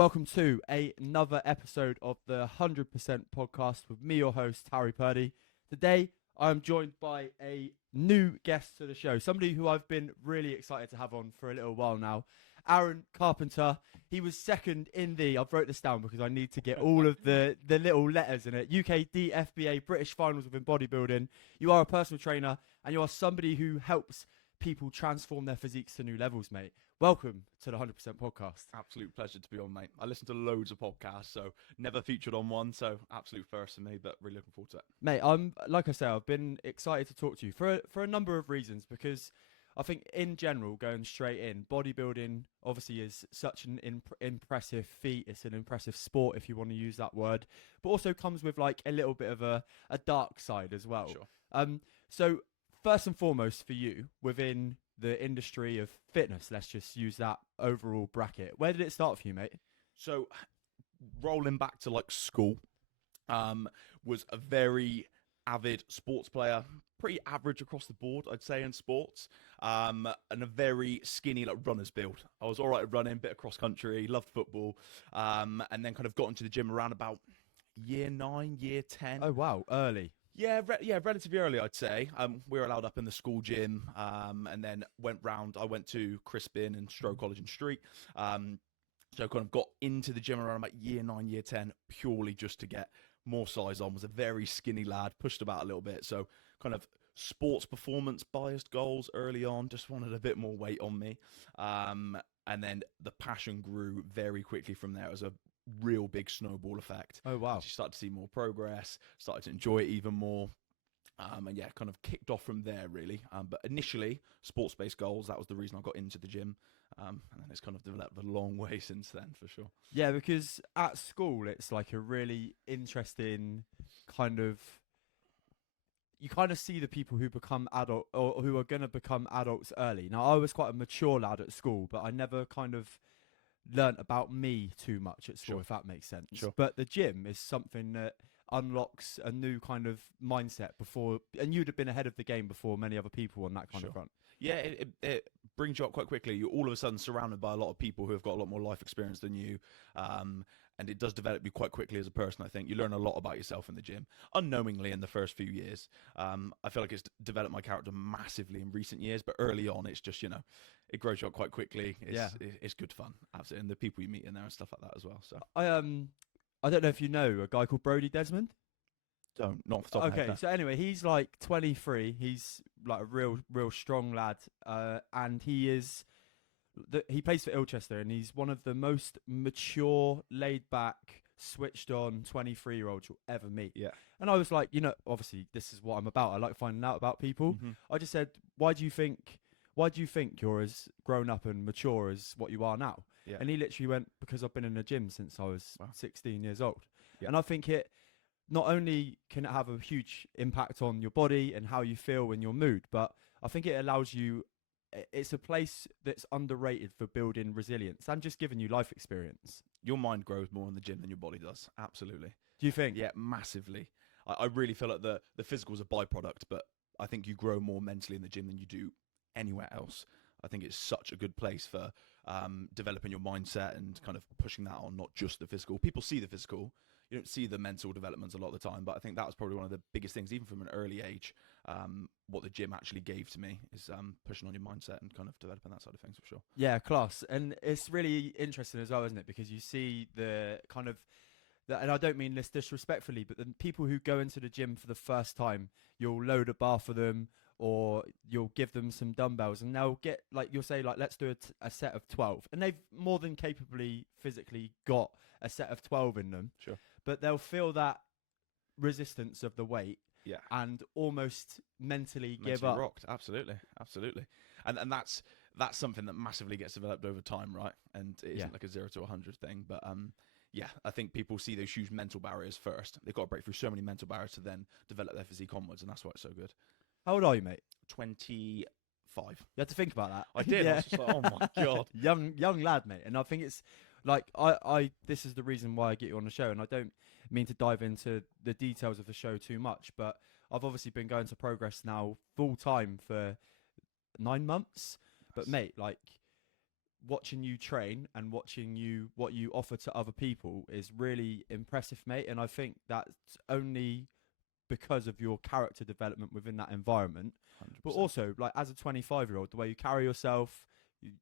Welcome to another episode of the 100% podcast with me, your host, Harry Purdy. Today, I'm joined by a new guest to the show, somebody who I've been really excited to have on for a little while now, Aaron Carpenter. He was second in I've wrote this down because I need to get all of the little letters in it, UKD FBA British Finals within bodybuilding. You are a personal trainer and you are somebody who helps people transform their physiques to new levels, mate. Welcome to the 100% podcast. Absolute pleasure to be on, mate. I listen to loads of podcasts, so never featured on one, so absolute first for me, but really looking forward to it. Mate, like I say, I've been excited to talk to you for a number of reasons, because I think in general, going straight in, bodybuilding obviously is such an impressive feat. It's an impressive sport, if you want to use that word, but also comes with like a little bit of a dark side as well. Sure. So first and foremost for you, within the industry of fitness, let's just use that overall bracket, where did it start for you, mate? So rolling back to like school, was a very avid sports player, pretty average across the board, I'd say, in sports, and a very skinny like runner's build. I was all right at running, bit of cross country, loved football, and then kind of got into the gym around about year 9, year 10. Oh wow, early. Yeah, relatively early, I'd say. We were allowed up in the school gym, and then I went to Crispin and Stroh College and Street. So kind of got into the gym around about year 9, year 10, purely just to get more size on. Was a very skinny lad, pushed about a little bit. So kind of sports performance biased goals early on, just wanted a bit more weight on me. And then the passion grew very quickly from there. It was a real big snowball effect. Oh wow. You started to see more progress, started to enjoy it even more, and yeah, kind of kicked off from there really. But initially sports-based goals, that was the reason I got into the gym, and then it's kind of developed a long way since then, for sure. Yeah, because at school it's like a really interesting kind of, you kind of see the people who become adult or who are going to become adults early. Now, I was quite a mature lad at school, but I never kind of learnt about me too much at school, Sure. if that makes sense. Sure. But the gym is something that unlocks a new kind of mindset before, and you'd have been ahead of the game before many other people on that kind of Sure. front. Yeah, it brings you up quite quickly. You're all of a sudden surrounded by a lot of people who have got a lot more life experience than you, and it does develop you quite quickly as a person. I think you learn a lot about yourself in the gym, unknowingly in the first few years. I feel like it's developed my character massively in recent years, but early on, it's just, it grows you up quite quickly. It's good fun, absolutely, and the people you meet in there and stuff like that as well. So I don't know if you know a guy called Brody Desmond. not off the top of my head, Okay, no. so anyway, he's like 23. He's like a real strong lad, and he plays for Ilchester, and he's one of the most mature, laid back, switched on 23-year-olds you'll ever meet. Yeah. And I was like, obviously this is what I'm about. I like finding out about people. Mhm. I just said, why do you think you're as grown up and mature as what you are now? Yeah. And he literally went, because I've been in the gym since I was Wow. 16 years old. Yeah. And I think not only can it have a huge impact on your body and how you feel and your mood, but I think it allows you, it's a place that's underrated for building resilience and just giving you life experience. Your mind grows more in the gym than your body does. Absolutely. Do you think? Yeah, massively. I really feel like the physical is a byproduct, but I think you grow more mentally in the gym than you do anywhere else. I think it's such a good place for developing your mindset and kind of pushing that on, not just the physical. People see the physical. You don't see the mental developments a lot of the time, but I think that was probably one of the biggest things, even from an early age, what the gym actually gave to me is pushing on your mindset and kind of developing that side of things, for sure. Yeah, class. And it's really interesting as well, isn't it? Because you see the kind of, and I don't mean this disrespectfully, but the people who go into the gym for the first time, you'll load a bar for them, or you'll give them some dumbbells, and they'll get, like, you'll say, like, let's do a set of 12. And they've more than capably physically got a set of 12 in them. Sure. But they'll feel that resistance of the weight. Yeah. And almost mentally give up. Rocked. Absolutely. And that's something that massively gets developed over time, right? And it isn't like a 0 to 100 thing, but yeah, I think people see those huge mental barriers first. They've got to break through so many mental barriers to then develop their physique onwards, and that's why it's so good. How old are you, mate? 25. You had to think about that. I did. I was just like, oh my God. young lad, mate. And I think it's like, I this is the reason why I get you on the show, and I don't mean to dive into the details of the show too much, but I've obviously been going to Progress now full time for 9 months. But mate, like, watching you train and watching what you offer to other people is really impressive, mate. And I think that's only because of your character development within that environment. 100%. But also, like, as a 25-year-old, the way you carry yourself,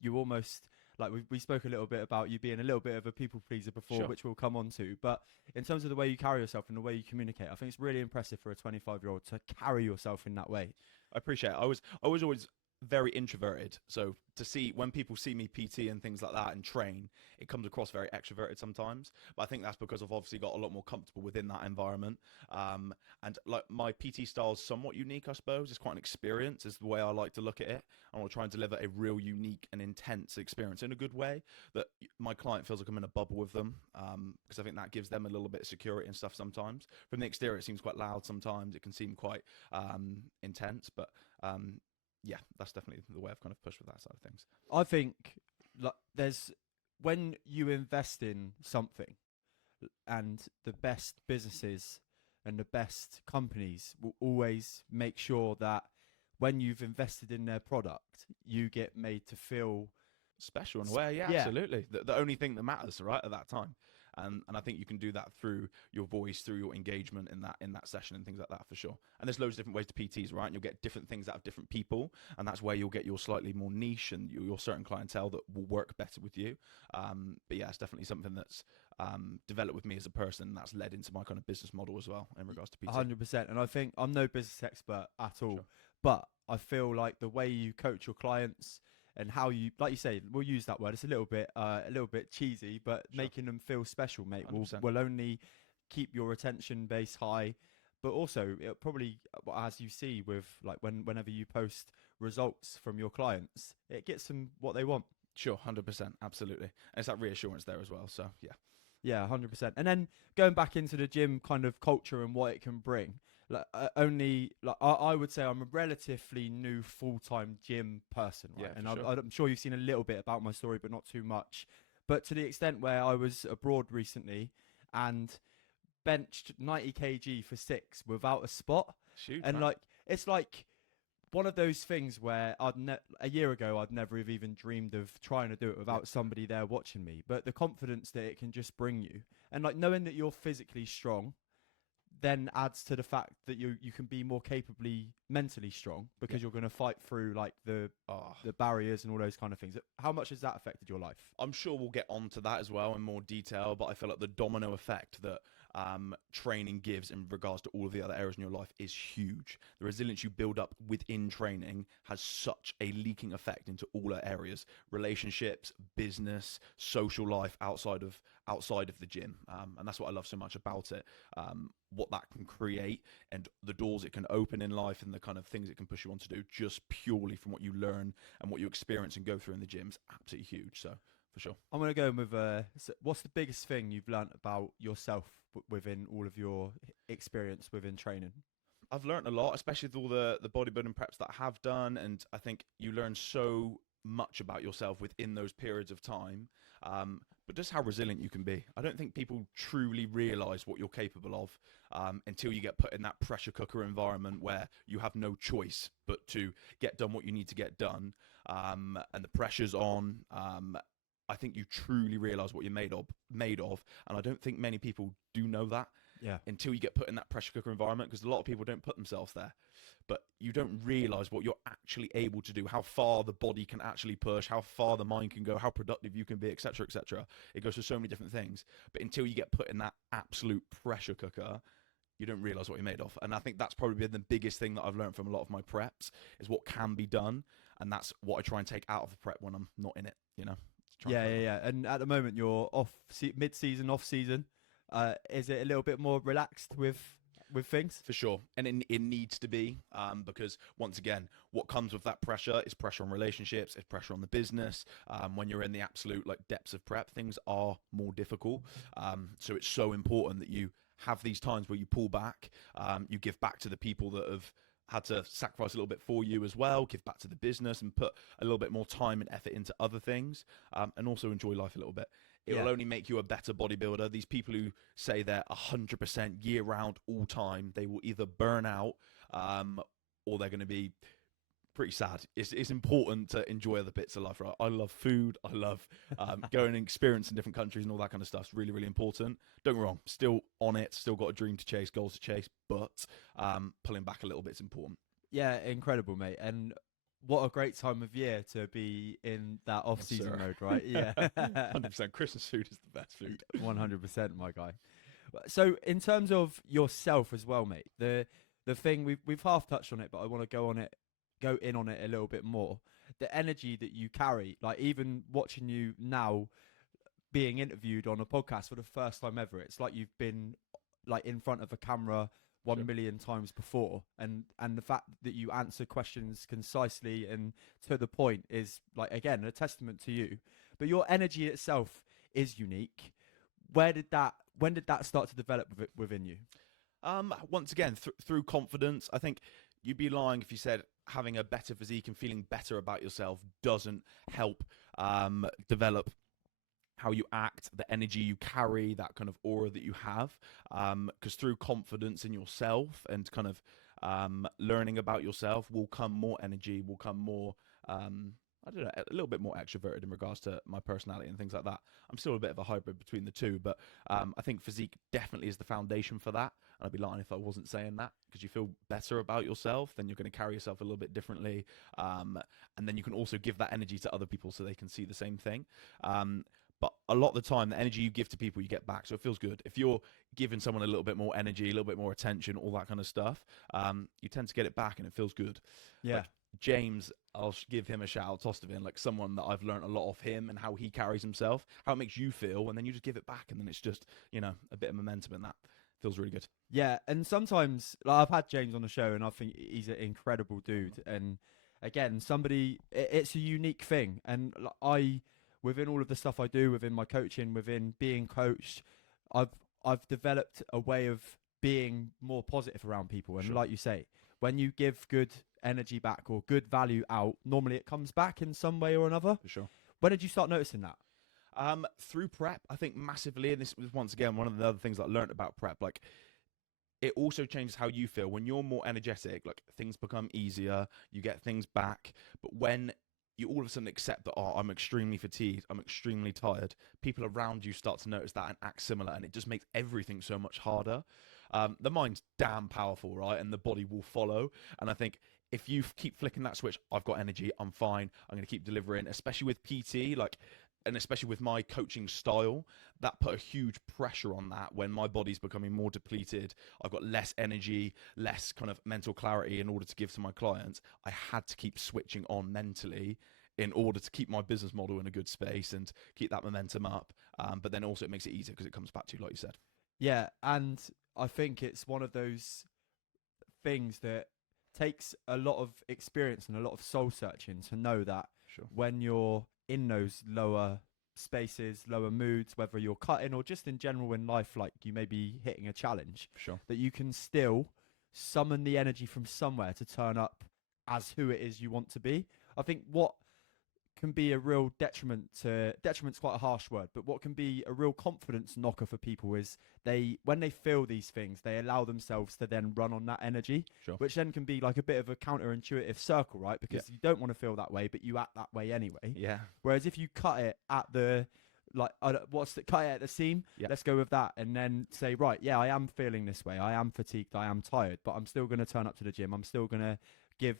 you almost, like, we spoke a little bit about you being a little bit of a people pleaser before, Sure. which we'll come on to. But in terms of the way you carry yourself and the way you communicate, I think it's really impressive for a 25-year-old to carry yourself in that way. I appreciate it. I was always very introverted, so to see when people see me PT and things like that and train, it comes across very extroverted sometimes. But I think that's because I've obviously got a lot more comfortable within that environment. And like my PT style is somewhat unique, I suppose. It's quite an experience, is the way I like to look at it. I want to try and deliver a real unique and intense experience in a good way that my client feels like I'm in a bubble with them, because I think that gives them a little bit of security and stuff sometimes. From the exterior, it seems quite loud sometimes. It can seem quite intense, but yeah, that's definitely the way I've kind of pushed with that side of things. I think, like, there's, when you invest in something, and the best businesses and the best companies will always make sure that when you've invested in their product, you get made to feel special in a way. Yeah, Yeah. absolutely. The only thing that matters, right, at that time. And I think you can do that through your voice, through your engagement in that session and things like that, for sure. And there's loads of different ways to PTs, right? And you'll get different things out of different people, and that's where you'll get your slightly more niche and your certain clientele that will work better with you. But yeah, it's definitely something that's developed with me as a person, and that's led into my kind of business model as well in regards to PT. 100%. And I think I'm no business expert at all, Sure. but I feel like the way you coach your clients and how you, like you say, we'll use that word. It's a little bit cheesy, but Sure. making them feel special, mate, will 100%. only keep your retention base high. But also, it probably, as you see with, like, whenever you post results from your clients, it gets them what they want. Sure, 100%, absolutely. And it's that reassurance there as well. So yeah. Yeah, 100%. And then going back into the gym kind of culture and what it can bring, like, I would say I'm a relatively new full-time gym person, right? Yeah, And for sure. I'm sure you've seen a little bit about my story, but not too much. But to the extent where I was abroad recently and benched 90 kg for 6 without a spot. Shoot, And man. like, it's like one of those things where a year ago I'd never have even dreamed of trying to do it without somebody there watching me. But the confidence that it can just bring you, and like knowing that you're physically strong, then adds to the fact that you can be more capably mentally strong, because you're going to fight through like the barriers and all those kind of things. How much has that affected your life? I'm sure we'll get onto that as well in more detail, but I feel like the domino effect that training gives in regards to all of the other areas in your life is huge. The resilience you build up within training has such a leaking effect into all our areas: relationships, business, social life outside of the gym. And that's what I love so much about it. What that can create and the doors it can open in life and the kind of things it can push you on to do just purely from what you learn and what you experience and go through in the gym is absolutely huge. So for sure. I'm going to go with what's the biggest thing you've learnt about yourself within all of your experience within training? I've learned a lot, especially with all the bodybuilding preps that I have done, and I think you learn so much about yourself within those periods of time, but just how resilient you can be. I don't think people truly realise what you're capable of until you get put in that pressure cooker environment where you have no choice but to get done what you need to get done, and the pressure's on. I think you truly realise what you're made of, and I don't think many people do know that. Yeah. Until you get put in that pressure cooker environment, because a lot of people don't put themselves there. But you don't realise what you're actually able to do, how far the body can actually push, how far the mind can go, how productive you can be, etc., etc. It goes through so many different things. But until you get put in that absolute pressure cooker, you don't realise what you're made of. And I think that's probably been the biggest thing that I've learned from a lot of my preps, is what can be done. And that's what I try and take out of the prep when I'm not in it, you know? Yeah. And at the moment you're mid-season, off-season. Is it a little bit more relaxed with things? For sure. And it needs to be, because once again, what comes with that pressure is pressure on relationships, it's pressure on the business. When you're in the absolute like depths of prep, things are more difficult. So it's so important that you have these times where you pull back, you give back to the people that have had to sacrifice a little bit for you as well, give back to the business and put a little bit more time and effort into other things, and also enjoy life a little bit. It will only make you a better bodybuilder. These people who say they're 100% year-round all time, they will either burn out, or they're going to be pretty sad. It's important to enjoy other bits of life, right? I love food. I love going and experiencing different countries and all that kind of stuff. It's really, really important. Don't get me wrong, still on it, still got a dream to chase, goals to chase, but pulling back a little bit is important. Yeah, incredible, mate. And what a great time of year to be in that off-season mode, right? Yeah. 100%. Christmas food is the best food. 100%, my guy. So in terms of yourself as well, mate, the thing we've half touched on it, but I want to go in on it a little bit more. The energy that you carry, like even watching you now being interviewed on a podcast for the first time ever, it's like you've been like in front of a camera 1 million times before, and the fact that you answer questions concisely and to the point is, like, again, a testament to you. But your energy itself is unique. When did that start to develop within you? Once again, through confidence. I think you'd be lying if you said having a better physique and feeling better about yourself doesn't help develop how you act, the energy you carry, that kind of aura that you have. Because through confidence in yourself and kind of learning about yourself will come more energy, will come more, I don't know, a little bit more extroverted in regards to my personality and things like that. I'm still a bit of a hybrid between the two, but I think physique definitely is the foundation for that. And I'd be lying if I wasn't saying that, because you feel better about yourself, then you're going to carry yourself a little bit differently. And then you can also give that energy to other people so they can see the same thing. But a lot of the time, the energy you give to people, you get back. So it feels good. If you're giving someone a little bit more energy, a little bit more attention, all that kind of stuff, you tend to get it back and it feels good. Yeah. Like James, I'll give him a shout out, Tostevin, like someone that I've learned a lot of him and how he carries himself, how it makes you feel, and then you just give it back, and then it's just, you know, a bit of momentum, and that feels really good. Yeah, and sometimes, like, I've had James on the show, and I think he's an incredible dude. And again, it's a unique thing. And like, within all of the stuff I do, within my coaching, within being coached, I've developed a way of being more positive around people. And like you say, when you give good energy back or good value out, normally it comes back in some way or another. For sure. When did you start noticing that? Through prep, I think massively, and this was once again one of the other things I learned about prep. Like, it also changes how you feel when you're more energetic. Like, things become easier, you get things back. But when you all of a sudden accept that, oh, I'm extremely fatigued, I'm extremely tired, people around you start to notice that and act similar, and it just makes everything so much harder. The mind's damn powerful, right? And the body will follow. And I think if you keep flicking that switch, I've got energy, I'm fine, I'm going to keep delivering, especially with PT, like, and especially with my coaching style, that put a huge pressure on that when my body's becoming more depleted. I've got less energy, less kind of mental clarity in order to give to my clients. I had to keep switching on mentally in order to keep my business model in a good space and keep that momentum up. But then also it makes it easier because it comes back to you, like you said. Yeah, and I think it's one of those things that takes a lot of experience and a lot of soul searching to know that when you're in those lower spaces, lower moods, whether you're cutting or just in general in life, like you may be hitting a challenge, Sure. that you can still summon the energy from somewhere to turn up as who it is you want to be. I think what can be a real detriment's quite a harsh word, but what can be a real confidence knocker for people is when they feel these things, they allow themselves to then run on that energy, which then can be like a bit of a counterintuitive circle, right? Because you don't want to feel that way, but you act that way anyway. Yeah. Whereas if you cut it at the, like, cut it at the seam, let's go with that, and then say, right, yeah, I am feeling this way, I am fatigued, I am tired, but I'm still going to turn up to the gym, I'm still going to give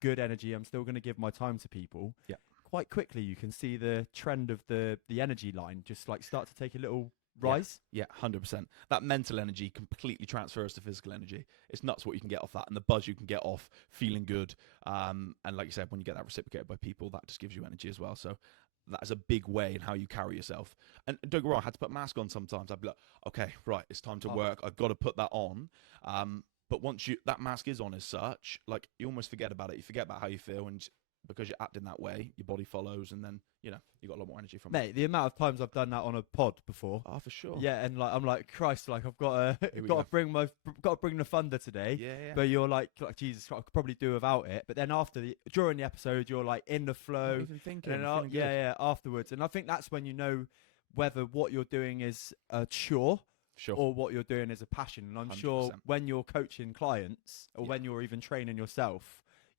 good energy, I'm still going to give my time to people. Yeah. Quite quickly you can see the trend of the energy line just like start to take a little rise. Yeah, 100%. That mental energy completely transfers to physical energy. It's nuts what you can get off that, and the buzz you can get off feeling good. And like you said, when you get that reciprocated by people, that just gives you energy as well. So that is a big way in how you carry yourself. And don't get me wrong, I had to put a mask on sometimes. I'd be like, okay, right, it's time to work. I've got to put that on. But once that mask is on as such, like, you almost forget about it. You forget about how you feel, and because you're acting that way, your body follows, and then, you know, you got a lot more energy from it. Mate, the amount of times I've done that on a pod before. Oh, for sure. Yeah, and like I'm like, Christ, like I've got to bring the thunder today. Yeah. But you're like Jesus, I could probably do without it. But then during the episode, you're like in the flow. Not even thinking. And afterwards, and I think that's when you know whether what you're doing is a chore. Or what you're doing is a passion. And I'm 100%. Sure when you're coaching clients or when you're even training yourself,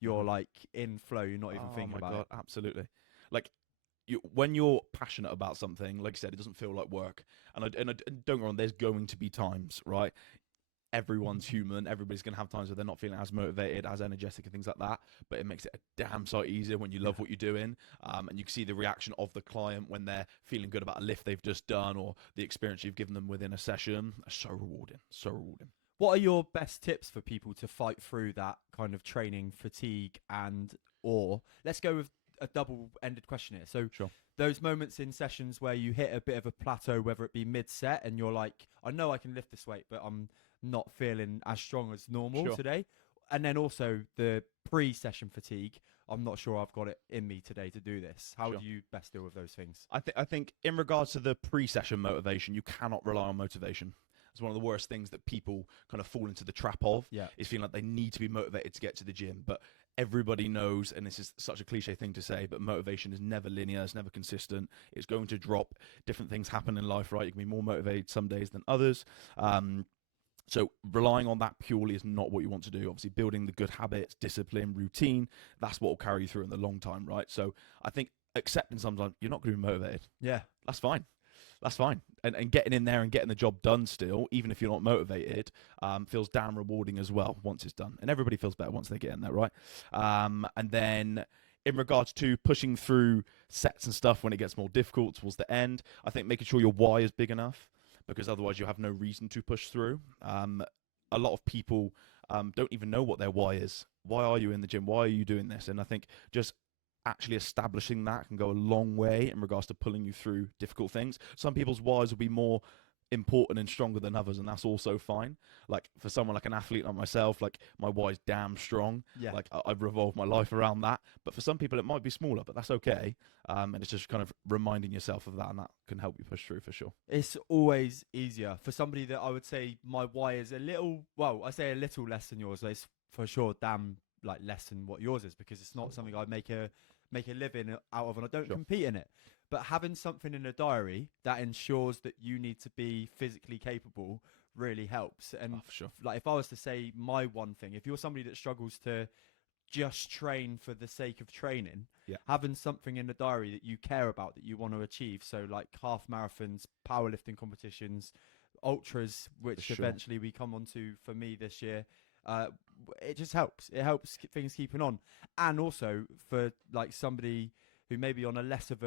you're like in flow. You're not even thinking about it. Absolutely. Like when you're passionate about something, like I said, it doesn't feel like work. And don't get me wrong, there's going to be times, right? Everyone's human. Everybody's going to have times where they're not feeling as motivated, as energetic, and things like that. But it makes it a damn sight easier when you love what you're doing, and you can see the reaction of the client when they're feeling good about a lift they've just done or the experience you've given them within a session. So rewarding. So rewarding. What are your best tips for people to fight through that kind of training fatigue or let's go with a double-ended question here. So Sure. Those moments in sessions where you hit a bit of a plateau, whether it be mid-set and you're like, I know I can lift this weight, but I'm not feeling as strong as normal today. And then also the pre-session fatigue. I'm not sure I've got it in me today to do this. How do you best deal with those things? I think in regards to the pre-session motivation, you cannot rely on motivation. It's one of the worst things that people kind of fall into the trap of, is feeling like they need to be motivated to get to the gym. But everybody knows, and this is such a cliche thing to say, but motivation is never linear, it's never consistent. It's going to drop. Different things happen in life, right? You can be more motivated some days than others. So relying on that purely is not what you want to do. Obviously, building the good habits, discipline, routine, that's what will carry you through in the long time, right? So I think accepting sometimes you're not going to be motivated. Yeah. That's fine. That's fine. And getting in there and getting the job done still, even if you're not motivated, feels damn rewarding as well once it's done. And everybody feels better once they get in there, right? And then in regards to pushing through sets and stuff when it gets more difficult towards the end, I think making sure your why is big enough, because otherwise you have no reason to push through. A lot of people don't even know what their why is. Why are you in the gym? Why are you doing this? And I think just actually establishing that can go a long way in regards to pulling you through difficult things. Some people's whys will be more important and stronger than others, and that's also fine. Like for someone like an athlete like myself, like my why is damn strong. Like I've revolved my life around that. But for some people it might be smaller, but that's okay. And it's just kind of reminding yourself of that, and that can help you push through for sure. It's always easier for somebody that I would say my why is a little, well, I say a little less than yours. It's for sure damn like less than what yours is, because it's not something I make a living out of, and I don't compete in it. But having something in a diary that ensures that you need to be physically capable really helps. And like if I was to say my one thing, if you're somebody that struggles to just train for the sake of training, having something in the diary that you care about, that you want to achieve, so like half marathons, powerlifting competitions, ultras, which eventually we come on to for me this year, it just helps. It helps things keeping on. And also for like somebody who may be on a less of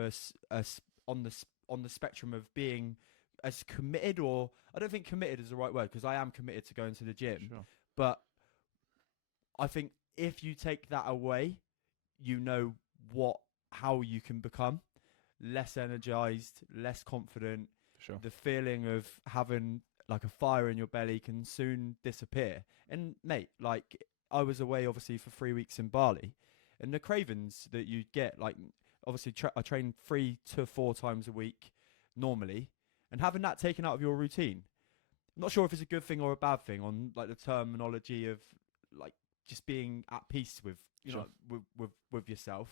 on the spectrum of being as committed, or I don't think committed is the right word, because I am committed to going to the gym. But I think if you take that away, you know how you can become less energized, less confident. The feeling of having like a fire in your belly can soon disappear. And mate, like I was away obviously for 3 weeks in Bali, and the cravings that you get, like obviously I train 3 to 4 times a week normally, and having that taken out of your routine, I'm not sure if it's a good thing or a bad thing on like the terminology of like just being at peace with you know with yourself,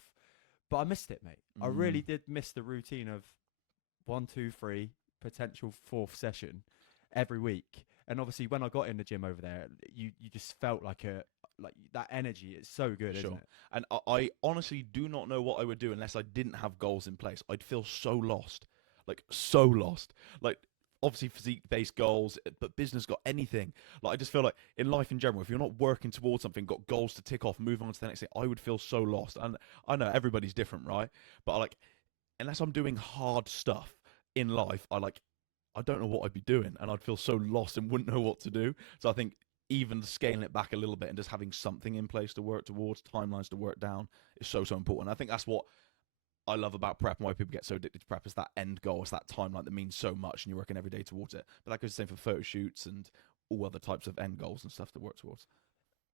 but I missed it, mate. I really did miss the routine of 1, 2, 3 potential 4th session every week. And obviously when I got in the gym over there, you just felt like that energy is so good, isn't it? And I honestly do not know what I would do unless I didn't have goals in place. I'd feel so lost. Like obviously physique-based goals, but business got anything. Like I just feel like in life in general, if you're not working towards something, got goals to tick off, move on to the next thing, I would feel so lost. And I know everybody's different, right? But unless I'm doing hard stuff in life, I don't know what I'd be doing, and I'd feel so lost and wouldn't know what to do. So I think even scaling it back a little bit and just having something in place to work towards, timelines to work down, is so important. I think that's what I love about prep and why people get so addicted to prep, is that end goal. It's that timeline that means so much, and you're working every day towards it. But that goes the same for photo shoots and all other types of end goals and stuff to work towards.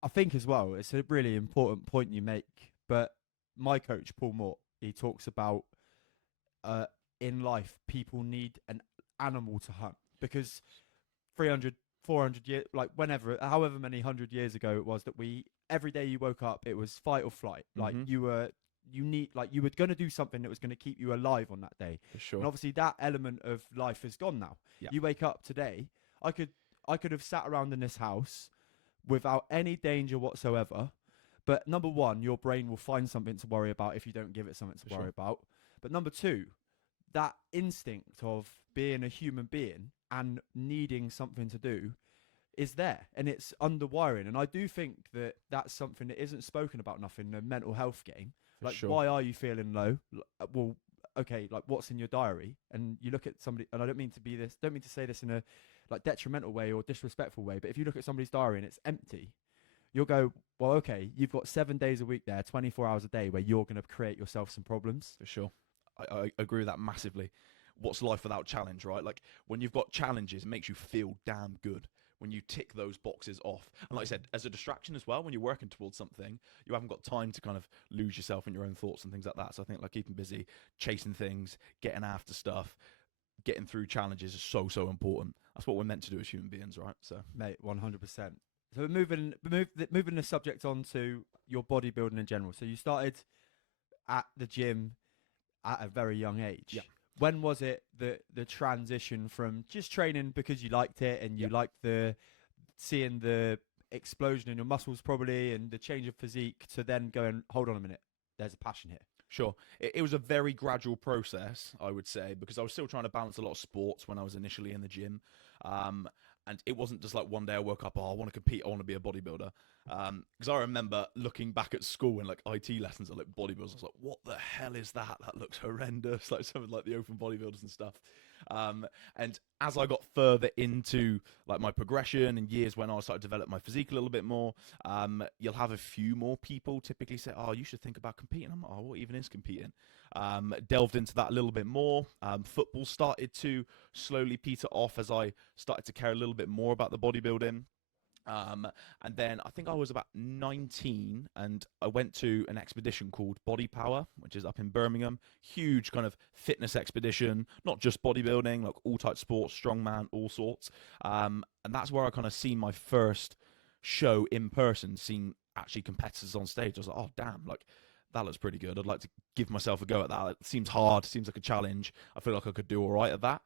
I think as well, it's a really important point you make. But my coach, Paul Mort, he talks about in life, people need an animal to hunt, because 300, 400 years, like however many 100 years ago it was, that every day you woke up, it was fight or flight. Like you were going to do something that was going to keep you alive on that day. For sure. And obviously that element of life is gone now. You wake up today, I could have sat around in this house without any danger whatsoever, But number one, your brain will find something to worry about if you don't give it something to For worry sure. about. But number two, that instinct of being a human being and needing something to do is there, and it's underwiring. And I do think that that's something that isn't spoken about enough in the mental health game. For Like, sure. why are you feeling low? Well, okay, like what's in your diary? And you look at somebody, and I don't mean to say this in a like detrimental way or disrespectful way, but if you look at somebody's diary and it's empty, you'll go, well, okay, you've got 7 days a week there, 24 hours a day, where you're going to create yourself some problems. For sure. I agree with that massively. What's life without challenge, right? Like, when you've got challenges, it makes you feel damn good when you tick those boxes off. And like I said, as a distraction as well, when you're working towards something, you haven't got time to kind of lose yourself in your own thoughts and things like that. So I think like keeping busy, chasing things, getting after stuff, getting through challenges is so, so important. That's what we're meant to do as human beings, right? So, Mate, 100%. So we're moving the subject on to your bodybuilding in general. So you started at the gym at a very young age. Yeah. When was it the transition from just training because you liked it and you Yeah. liked seeing the explosion in your muscles probably and the change of physique to then going, hold on a minute, there's a passion here? sure. It was a very gradual process, I would say, because I was still trying to balance a lot of sports when I was initially in the gym. And it wasn't just like one day I woke up, oh, I want to compete, I want to be a bodybuilder. Because I remember looking back at school and like IT lessons at like bodybuilders, I was like, what the hell is that? That looks horrendous. Like some of like the open bodybuilders and stuff. And as I got further into like my progression and years when I started to develop my physique a little bit more, you'll have a few more people typically say, oh, you should think about competing. I'm like, oh, what even is competing? Delved into that a little bit more. Football started to slowly peter off as I started to care a little bit more about the bodybuilding. And then I think I was about 19 and I went to an expedition called Body Power, which is up in Birmingham. Huge kind of fitness expedition, not just bodybuilding, like all types of sports, strongman, all sorts. And that's where I kind of seen my first show in person, seen actually competitors on stage. I was like, oh, damn, like that looks pretty good. I'd like to give myself a go at that. It seems hard, seems like a challenge. I feel like I could do all right at that.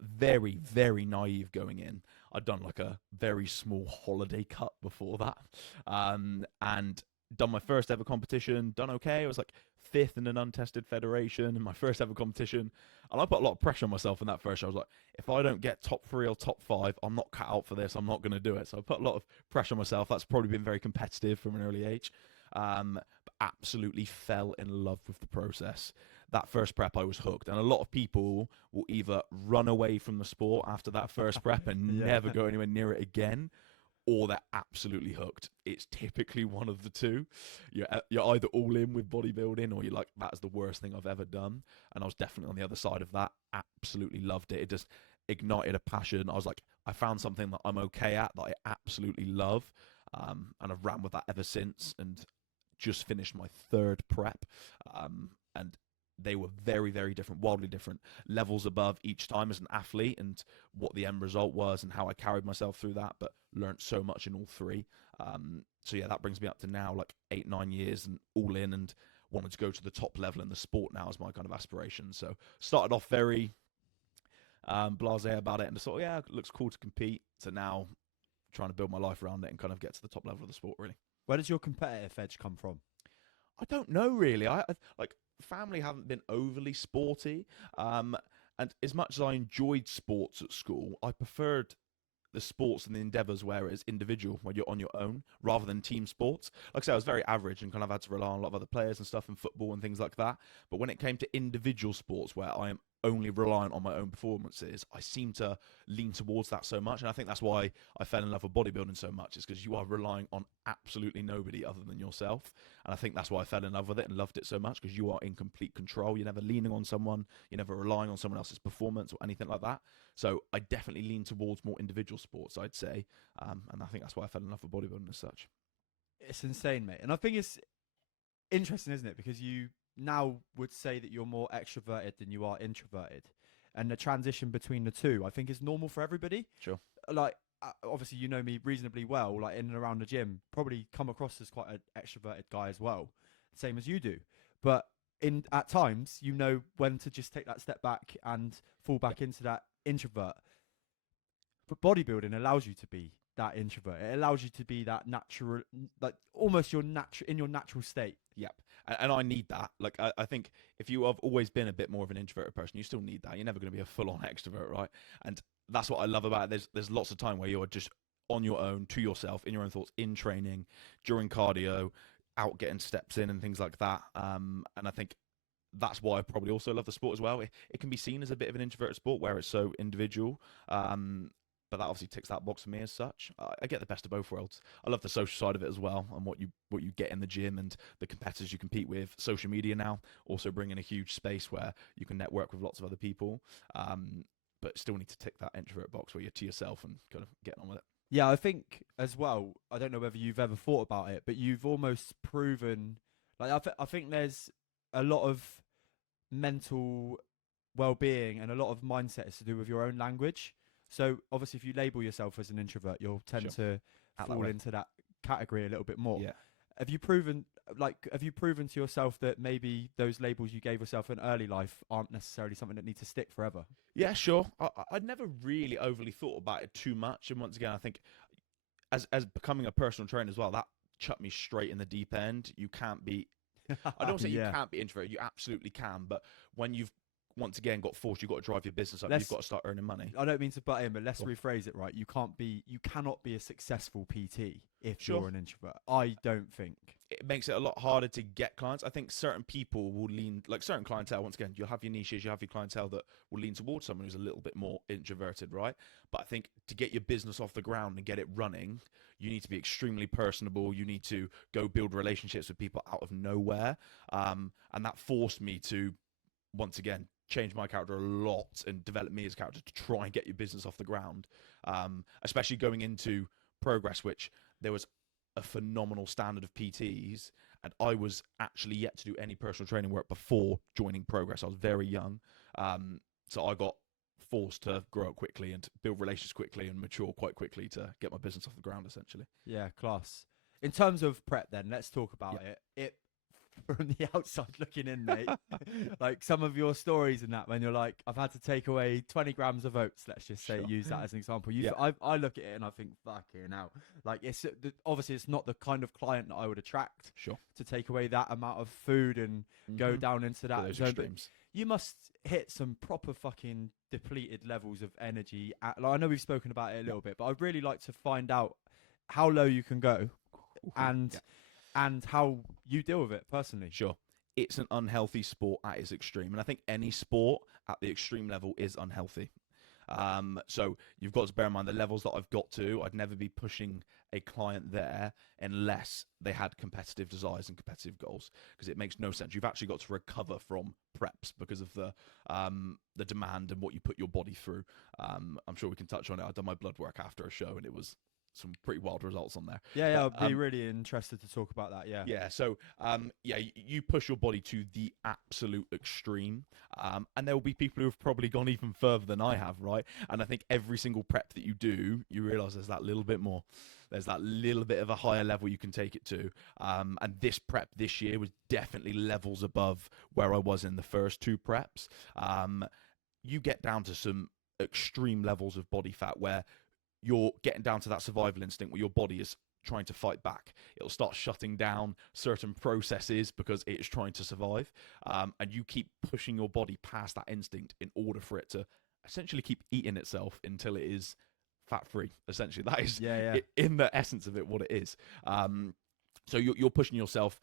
Very, very naive going in. I'd done like a very small holiday cut before that, and done my first ever competition, done okay. I was like 5th in an untested federation in my first ever competition, and I put a lot of pressure on myself in that first show. I was like, if I don't get top 3 or top 5, I'm not cut out for this, I'm not going to do it. So I put a lot of pressure on myself. That's probably been very competitive from an early age, but absolutely fell in love with the process. That first prep, I was hooked. And a lot of people will either run away from the sport after that first prep and never go anywhere near it again, or they're absolutely hooked. It's typically one of the two. You're either all in with bodybuilding or you're like, that's the worst thing I've ever done. And I was definitely on the other side of that. Absolutely loved it. It just ignited a passion. I was like, I found something that I'm okay at, that I absolutely love. And I've ran with that ever since, and just finished my 3rd prep. And they were very, very different, wildly different levels above each time as an athlete, and what the end result was and how I carried myself through that, but learned so much in all 3. So yeah, that brings me up to now like 8-9 years and all in, and wanted to go to the top level in the sport now as my kind of aspiration. So started off very blasé about it and just thought, yeah, it looks cool to compete. So now trying to build my life around it and kind of get to the top level of the sport, really. Where does your competitive edge come from? I don't know really. I like family haven't been overly sporty, and as much as I enjoyed sports at school, I preferred the sports and the endeavours where it's individual, where you're on your own, rather than team sports. Like I said, I was very average and kind of had to rely on a lot of other players and stuff in football and things like that. But when it came to individual sports where I am only reliant on my own performances, I seem to lean towards that so much. And I think that's why I fell in love with bodybuilding so much, is because you are relying on absolutely nobody other than yourself. And I think that's why I fell in love with it and loved it so much, because you are in complete control. You're never leaning on someone. You're never relying on someone else's performance or anything like that. So I definitely lean towards more individual sports, I'd say. And I think that's why I fell in love with bodybuilding as such. It's insane, mate. And I think it's interesting, isn't it? Because you now would say that you're more extroverted than you are introverted. And the transition between the two, I think, is normal for everybody. Sure. Like, obviously, you know me reasonably well, like in and around the gym, probably come across as quite an extroverted guy as well, same as you do. But at times, you know when to just take that step back and fall back into that introvert. But bodybuilding allows you to be that introvert. It allows you to be that natural, like almost your natural state. Yep. And I need that. Like, I think if you have always been a bit more of an introverted person, you still need that. You're never going to be a full-on extrovert, right? And that's what I love about it. There's lots of time where you're just on your own, to yourself, in your own thoughts, in training, during cardio, out getting steps in and things like that. And I think that's why I probably also love the sport as well. It can be seen as a bit of an introverted sport where it's so individual. But that obviously ticks that box for me as such. I get the best of both worlds. I love the social side of it as well, and what you get in the gym and the competitors you compete with. Social media now also bringing a huge space where you can network with lots of other people, but still need to tick that introvert box where you're to yourself and kind of get on with it. Yeah, I think as well, I don't know whether you've ever thought about it, but you've almost proven, like I think there's a lot of mental well-being and a lot of mindset is to do with your own language. So obviously if you label yourself as an introvert, you'll tend to fall into that category a little bit more. Yeah. Have you proven to yourself that maybe those labels you gave yourself in early life aren't necessarily something that needs to stick forever? Yeah, sure. I'd never really overly thought about it too much. And once again, I think as becoming a personal trainer as well, that chucked me straight in the deep end. You can't be, I don't say you can't be introverted. You absolutely can. But when you've once again got forced, you've got to drive your business up. You've got to start earning money. I don't mean to butt in, but let's rephrase it, right? You cannot be a successful PT if you're an introvert. I don't think. It makes it a lot harder to get clients. I think certain people will lean, like certain clientele, once again, you'll have your niches, you have your clientele that will lean towards someone who's a little bit more introverted, right? But I think to get your business off the ground and get it running, you need to be extremely personable. You need to go build relationships with people out of nowhere. And that forced me to, once again, change my character a lot and develop me as a character to try and get your business off the ground. Especially going into Progress, which there was a phenomenal standard of PTs, and I was actually yet to do any personal training work before joining Progress. I was very young, so I got forced to grow up quickly and build relationships quickly and mature quite quickly to get my business off the ground, essentially. Yeah, class. In terms of prep then, let's talk about it. From the outside looking in, mate, like some of your stories and that, when you're like, I've had to take away 20 grams of oats, let's just say, use that as an example. I look at it and I think, fucking hell. Like, obviously it's not the kind of client that I would attract to take away that amount of food and go down into that zone. Extremes. You must hit some proper fucking depleted levels of energy. Like, I know we've spoken about it a little bit, but I'd really like to find out how low you can go and how you deal with it personally. Sure. It's an unhealthy sport at its extreme. And I think any sport at the extreme level is unhealthy. So you've got to bear in mind the levels that I've got to. I'd never be pushing a client there unless they had competitive desires and competitive goals, because it makes no sense. You've actually got to recover from preps because of the demand and what you put your body through. I'm sure we can touch on it. I've done my blood work after a show and it was some pretty wild results on there. Yeah, I'd be really interested to talk about that. Yeah. So, you push your body to the absolute extreme, and there will be people who have probably gone even further than I have, right? And I think every single prep that you do, you realize there's that little bit more. There's that little bit of a higher level you can take it to. And this prep this year was definitely levels above where I was in the first two preps. You get down to some extreme levels of body fat where you're getting down to that survival instinct where your body is trying to fight back. It'll start shutting down certain processes because it is trying to survive. And you keep pushing your body past that instinct in order for it to essentially keep eating itself until it is fat-free. Essentially, that is in the essence of it what it is. So you're pushing yourself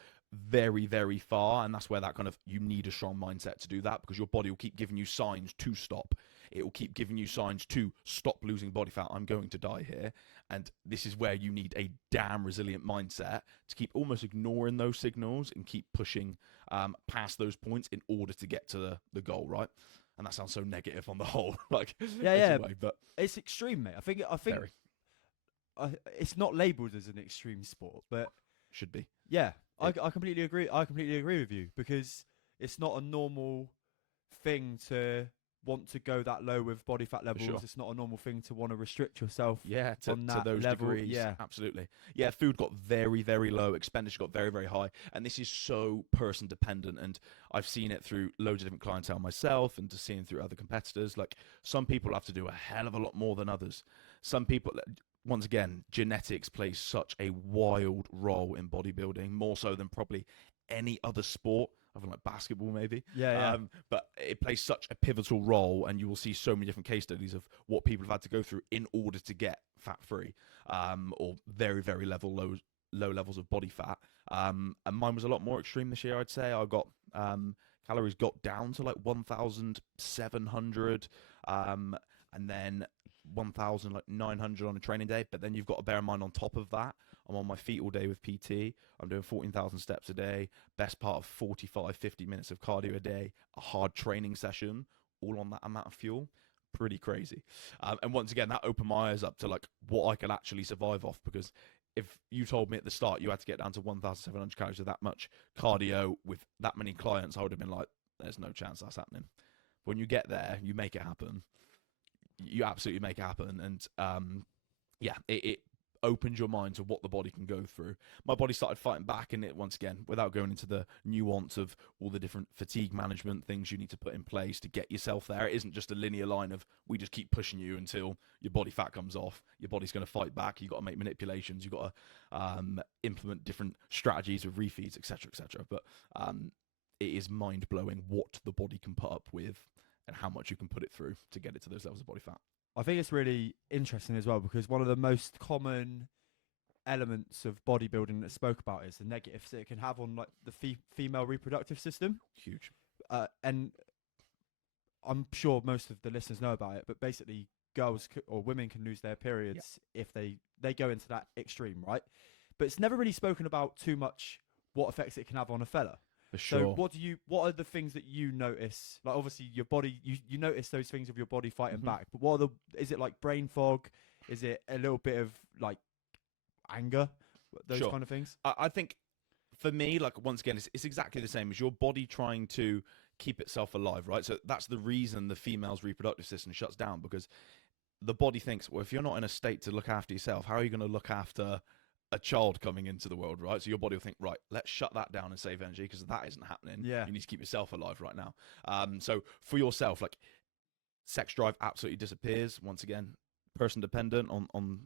very, very far, and that's where that kind of, you need a strong mindset to do that, because your body will keep giving you signs to stop. It will keep giving you signs to stop losing body fat. I'm going to die here. And this is where you need a damn resilient mindset to keep almost ignoring those signals and keep pushing past those points in order to get to the goal, right? And that sounds so negative on the whole. Like, but it's extreme, mate. I think it's not labelled as an extreme sport, but should be. Yeah, I completely agree. I completely agree with you, because it's not a normal thing to want to go that low with body fat levels. Sure. It's not a normal thing to want to restrict yourself to those level. Degrees. Yeah, absolutely. Yeah, food got very, very low. Expenditure got very, very high. And this is so person dependent. And I've seen it through loads of different clientele myself, and just seeing through other competitors. Like, some people have to do a hell of a lot more than others. Some people, once again, genetics plays such a wild role in bodybuilding, more so than probably any other sport, other than like basketball maybe. Yeah. But it plays such a pivotal role, and you will see so many different case studies of what people have had to go through in order to get fat-free, or very, very low levels of body fat. And mine was a lot more extreme this year, I'd say. I got calories got down to like 1,700, and then 1,900 on a training day. But then you've got to bear in mind, on top of that, I'm on my feet all day with PT. I'm doing 14,000 steps a day, best part of 45, 50 minutes of cardio a day, a hard training session, all on that amount of fuel. Pretty crazy. And once again, that opened my eyes up to like what I could actually survive off, because if you told me at the start you had to get down to 1,700 calories with that much cardio with that many clients, I would have been like, there's no chance that's happening. When you get there, you make it happen. You absolutely make it happen. And it opens your mind to what the body can go through. My body started fighting back, and it, once again, without going into the nuance of all the different fatigue management things you need to put in place to get yourself there, it isn't just a linear line of we just keep pushing you until your body fat comes off. Your body's going to fight back. You've got to make manipulations. You've got to implement different strategies with refeeds, etc., etc. But it is mind-blowing what the body can put up with and how much you can put it through to get it to those levels of body fat. I think it's really interesting as well, because one of the most common elements of bodybuilding that spoke about is the negatives that it can have on like the female reproductive system. Huge. And I'm sure most of the listeners know about it, but basically girls or women can lose their periods if they go into that extreme, right? But it's never really spoken about too much what effects it can have on a fella. For sure. So what are the things that you notice? Like, obviously your body, you notice those things of your body fighting back, but what are is it like brain fog? Is it a little bit of like anger? Those kind of things? I think for me, like, once again, it's exactly the same as your body trying to keep itself alive, right? So that's the reason the female's reproductive system shuts down, because the body thinks, well, if you're not in a state to look after yourself, how are you going to look after a child coming into the world, right? So your body will think, right, let's shut that down and save energy, because that isn't happening. Yeah. You need to keep yourself alive right now. So for yourself, like, sex drive absolutely disappears. Once again, person dependent on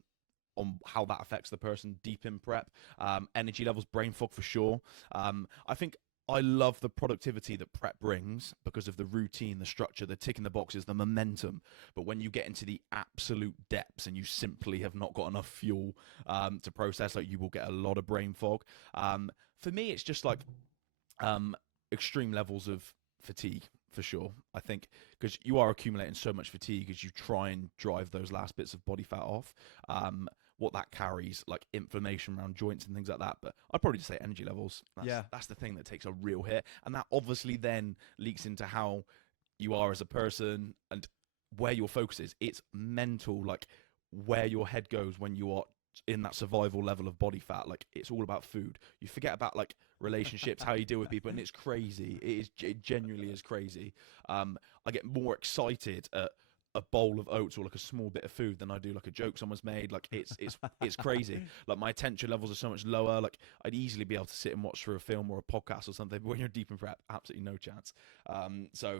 how that affects the person deep in prep. Energy levels, brain fog for sure. I think I love the productivity that prep brings because of the routine, the structure, the ticking the boxes, the momentum. But when you get into the absolute depths and you simply have not got enough fuel to process, like, you will get a lot of brain fog. For me, it's just like extreme levels of fatigue, for sure. I think because you are accumulating so much fatigue as you try and drive those last bits of body fat off. What that carries, like inflammation around joints and things like that. But I'd probably just say energy levels. That's the thing that takes a real hit. And that obviously then leaks into how you are as a person and where your focus is. It's mental, like where your head goes when you are in that survival level of body fat. Like, it's all about food. You forget about like relationships, how you deal with people, and it's crazy. It genuinely is crazy. I get more excited at a bowl of oats or like a small bit of food than I do like a joke someone's made. Like, it's crazy. Like, my attention levels are so much lower. Like, I'd easily be able to sit and watch through a film or a podcast or something, but when you're deep in prep, absolutely no chance. So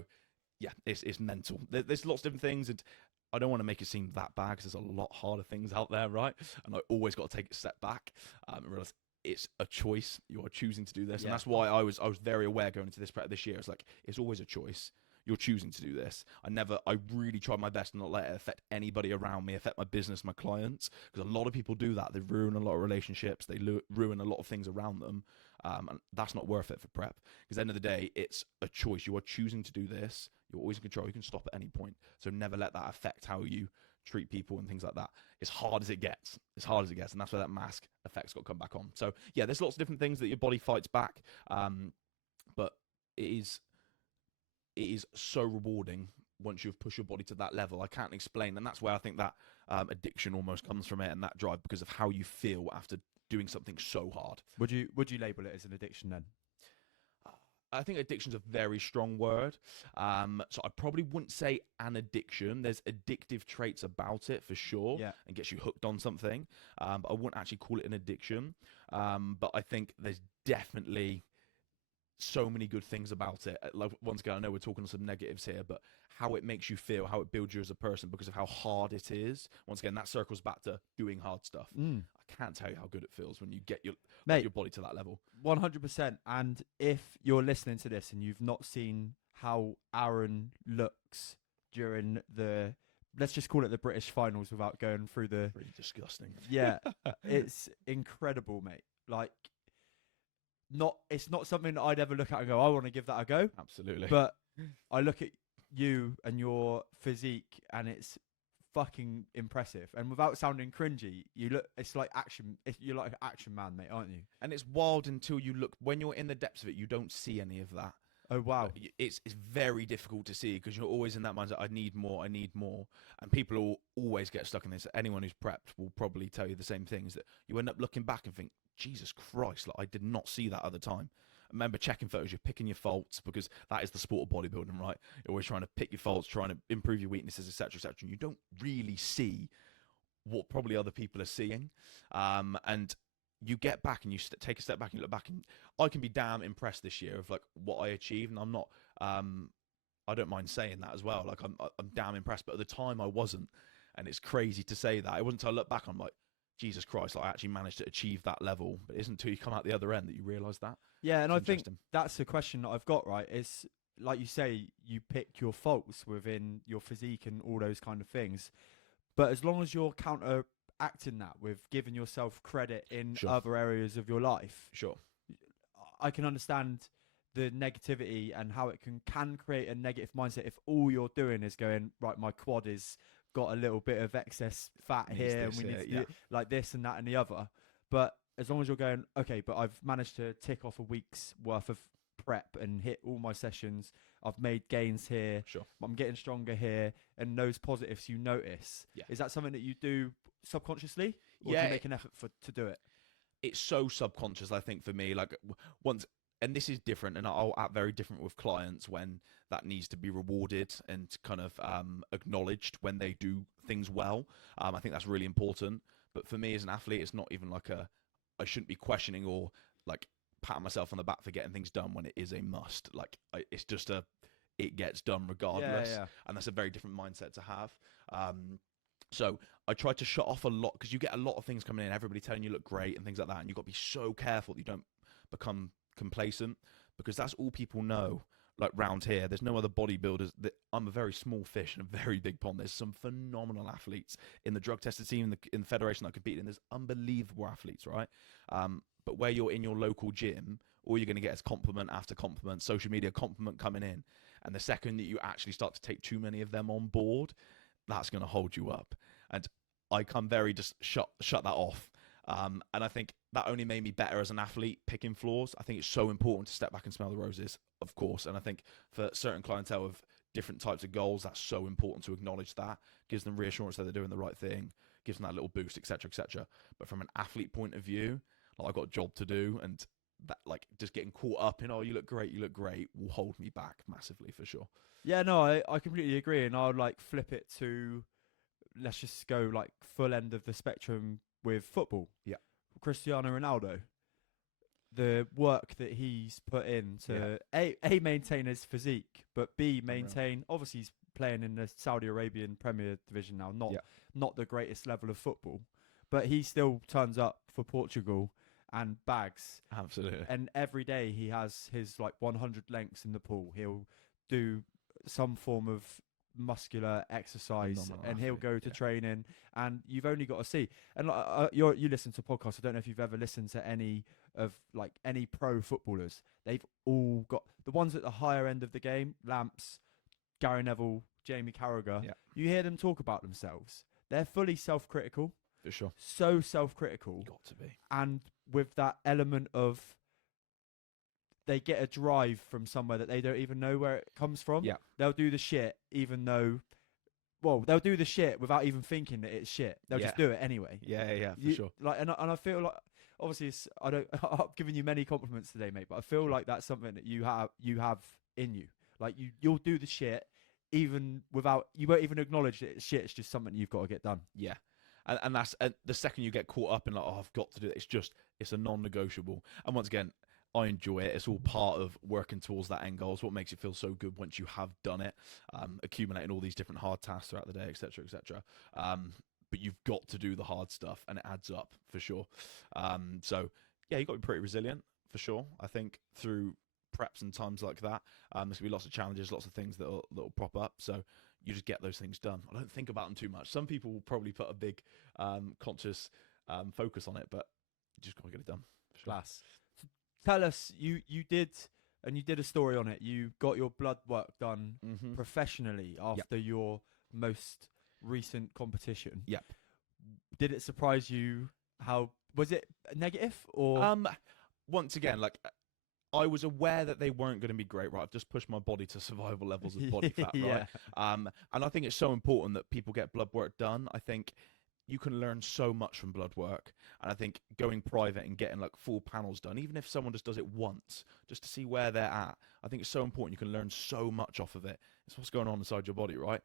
yeah, it's mental. There's lots of different things, and I don't want to make it seem that bad because there's a lot harder things out there, right? And I always got to take a step back and realize it's a choice. You are choosing to do this, and that's why I was very aware going into this prep this year. It's like, it's always a choice. You're choosing to do this. I really tried my best to not let it affect anybody around me, affect my business, my clients, because a lot of people do that. They ruin a lot of relationships. They ruin a lot of things around them. And that's not worth it for prep. Because at the end of the day, it's a choice. You are choosing to do this. You're always in control. You can stop at any point. So never let that affect how you treat people and things like that. As hard as it gets. As hard as it gets. And that's where that mask effect's got to come back on. So yeah, there's lots of different things that your body fights back. But it is so rewarding once you've pushed your body to that level. I can't explain. And that's where I think that addiction almost comes from it, and that drive, because of how you feel after doing something so hard. Would you label it as an addiction then? I think addiction's a very strong word. So I probably wouldn't say an addiction. There's addictive traits about it for sure, and gets you hooked on something. But I wouldn't actually call it an addiction. But I think there's definitely so many good things about it. Like, once again, I know we're talking some negatives here, but how it makes you feel, how it builds you as a person because of how hard it is. Once again, that circles back to doing hard stuff. Mm. I can't tell you how good it feels when you get your Mate, your body to that level. 100%. And if you're listening to this and you've not seen how Aaron looks during the, let's just call it the British finals without going through the, Really disgusting. yeah, it's incredible, mate. Like, it's not something that I'd ever look at and go, I want to give that a go. Absolutely. But I look at you and your physique, and it's fucking impressive. And without sounding cringy, it's like action. You're like an action man, mate, aren't you? And it's wild until you look, when you're in the depths of it, you don't see any of that. Oh, wow. It's very difficult to see because you're always in that mindset, I need more. And people will always get stuck in this. Anyone who's prepped will probably tell you the same things, that you end up looking back and think, Jesus Christ, like I did not see that at the time. I remember checking photos, you're picking your faults because that is the sport of bodybuilding, right? You're always trying to pick your faults, trying to improve your weaknesses, etc., etc. And you don't really see what probably other people are seeing. And you get back and you take a step back and you look back, and I can be damn impressed this year of like what I achieved, and I'm not. I don't mind saying that as well. Like I'm damn impressed, but at the time I wasn't, and it's crazy to say that. It wasn't until I look back, I'm like, Jesus Christ, like I actually managed to achieve that level. But it isn't until you come out the other end that you realise that. Yeah, and I think that's the question that I've got, right? It's like you say, you pick your faults within your physique and all those kind of things. But as long as you're counteracting that with giving yourself credit in other areas of your life, I can understand the negativity and how it can create a negative mindset if all you're doing is going, right, my quad is got a little bit of excess fat here, and we need to do like this and that and the other. But as long as you're going, okay, but I've managed to tick off a week's worth of prep and hit all my sessions, I've made gains here, I'm getting stronger here, and those positives you notice. Is that something that you do subconsciously, or do you make an effort to do it? It's so subconscious, I think, for me. Like once, and this is different, and I'll act very different with clients when that needs to be rewarded and kind of acknowledged when they do things well. I think that's really important. But for me as an athlete, it's not even like I shouldn't be questioning or like patting myself on the back for getting things done when it is a must. Like it's just it gets done regardless. And that's a very different mindset to have. So I try to shut off a lot, because you get a lot of things coming in, everybody telling you look great and things like that. And you've got to be so careful that you don't become complacent, because that's all people know. Like round here, there's no other bodybuilders. I'm a very small fish in a very big pond. There's some phenomenal athletes in the drug tested team, in the federation that I compete in. There's unbelievable athletes, right? But where you're in your local gym, all you're going to get is compliment after compliment, social media compliment coming in. And the second that you actually start to take too many of them on board, that's going to hold you up. And I come very just shut that off. And I think that only made me better as an athlete, picking flaws. I think it's so important to step back and smell the roses, of course. And I think for certain clientele of different types of goals, that's so important to acknowledge that. Gives them reassurance that they're doing the right thing, gives them that little boost, etc., etc. But from an athlete point of view, like I've got a job to do, and that like just getting caught up in, oh, you look great, will hold me back massively for sure. Yeah, no, I completely agree. And I would like flip it to, let's just go like full end of the spectrum with football. Yeah. Cristiano Ronaldo, the work that he's put in to A, maintain his physique, but B, maintain, obviously he's playing in the Saudi Arabian Premier Division now, not the greatest level of football, but he still turns up for Portugal and bags. Absolutely. And every day he has his like 100 lengths in the pool. He'll do some form of muscular exercise, and he'll go to training, and you've only got to see. And like, you listen to podcasts. I don't know if you've ever listened to any pro footballers. They've all got the ones at the higher end of the game, Lamps, Gary Neville, Jamie Carragher. You hear them talk about themselves. They're fully self-critical. For sure. So self-critical. Got to be. And with that element of, they get a drive from somewhere that they don't even know where it comes from. Yeah. They'll do the shit even though, they'll do the shit without even thinking that it's shit. They'll just do it anyway. Yeah, for sure. Like, and I feel like, obviously, I've given you many compliments today, mate, but I feel like that's something that you have in you. Like you'll do the shit even without, you won't even acknowledge that it's shit. It's just something you've got to get done. Yeah. And that's the second you get caught up in like, oh, I've got to do it. It's a non-negotiable. And once again, I enjoy it. It's all part of working towards that end goal. It's what makes it feel so good once you have done it, accumulating all these different hard tasks throughout the day, etc., etc. But you've got to do the hard stuff, and it adds up for sure. So yeah, you've got to be pretty resilient for sure. I think through preps and times like that, there's gonna be lots of challenges, lots of things that'll prop up. So you just get those things done. I don't think about them too much. Some people will probably put a big conscious focus on it, but you just gotta get it done. For sure. Class. Tell us, you did a story on it. You got your blood work done professionally after your most recent competition. Yep. Did it surprise you? How was it negative or? Once again, like I was aware that they weren't going to be great. Right, I've just pushed my body to survival levels of body fat. Right, and I think it's so important that people get blood work done. I think you can learn so much from blood work, and I think going private and getting like full panels done, even if someone just does it once, just to see where they're at, I think it's so important. You can learn so much off of it. It's what's going on inside your body, right?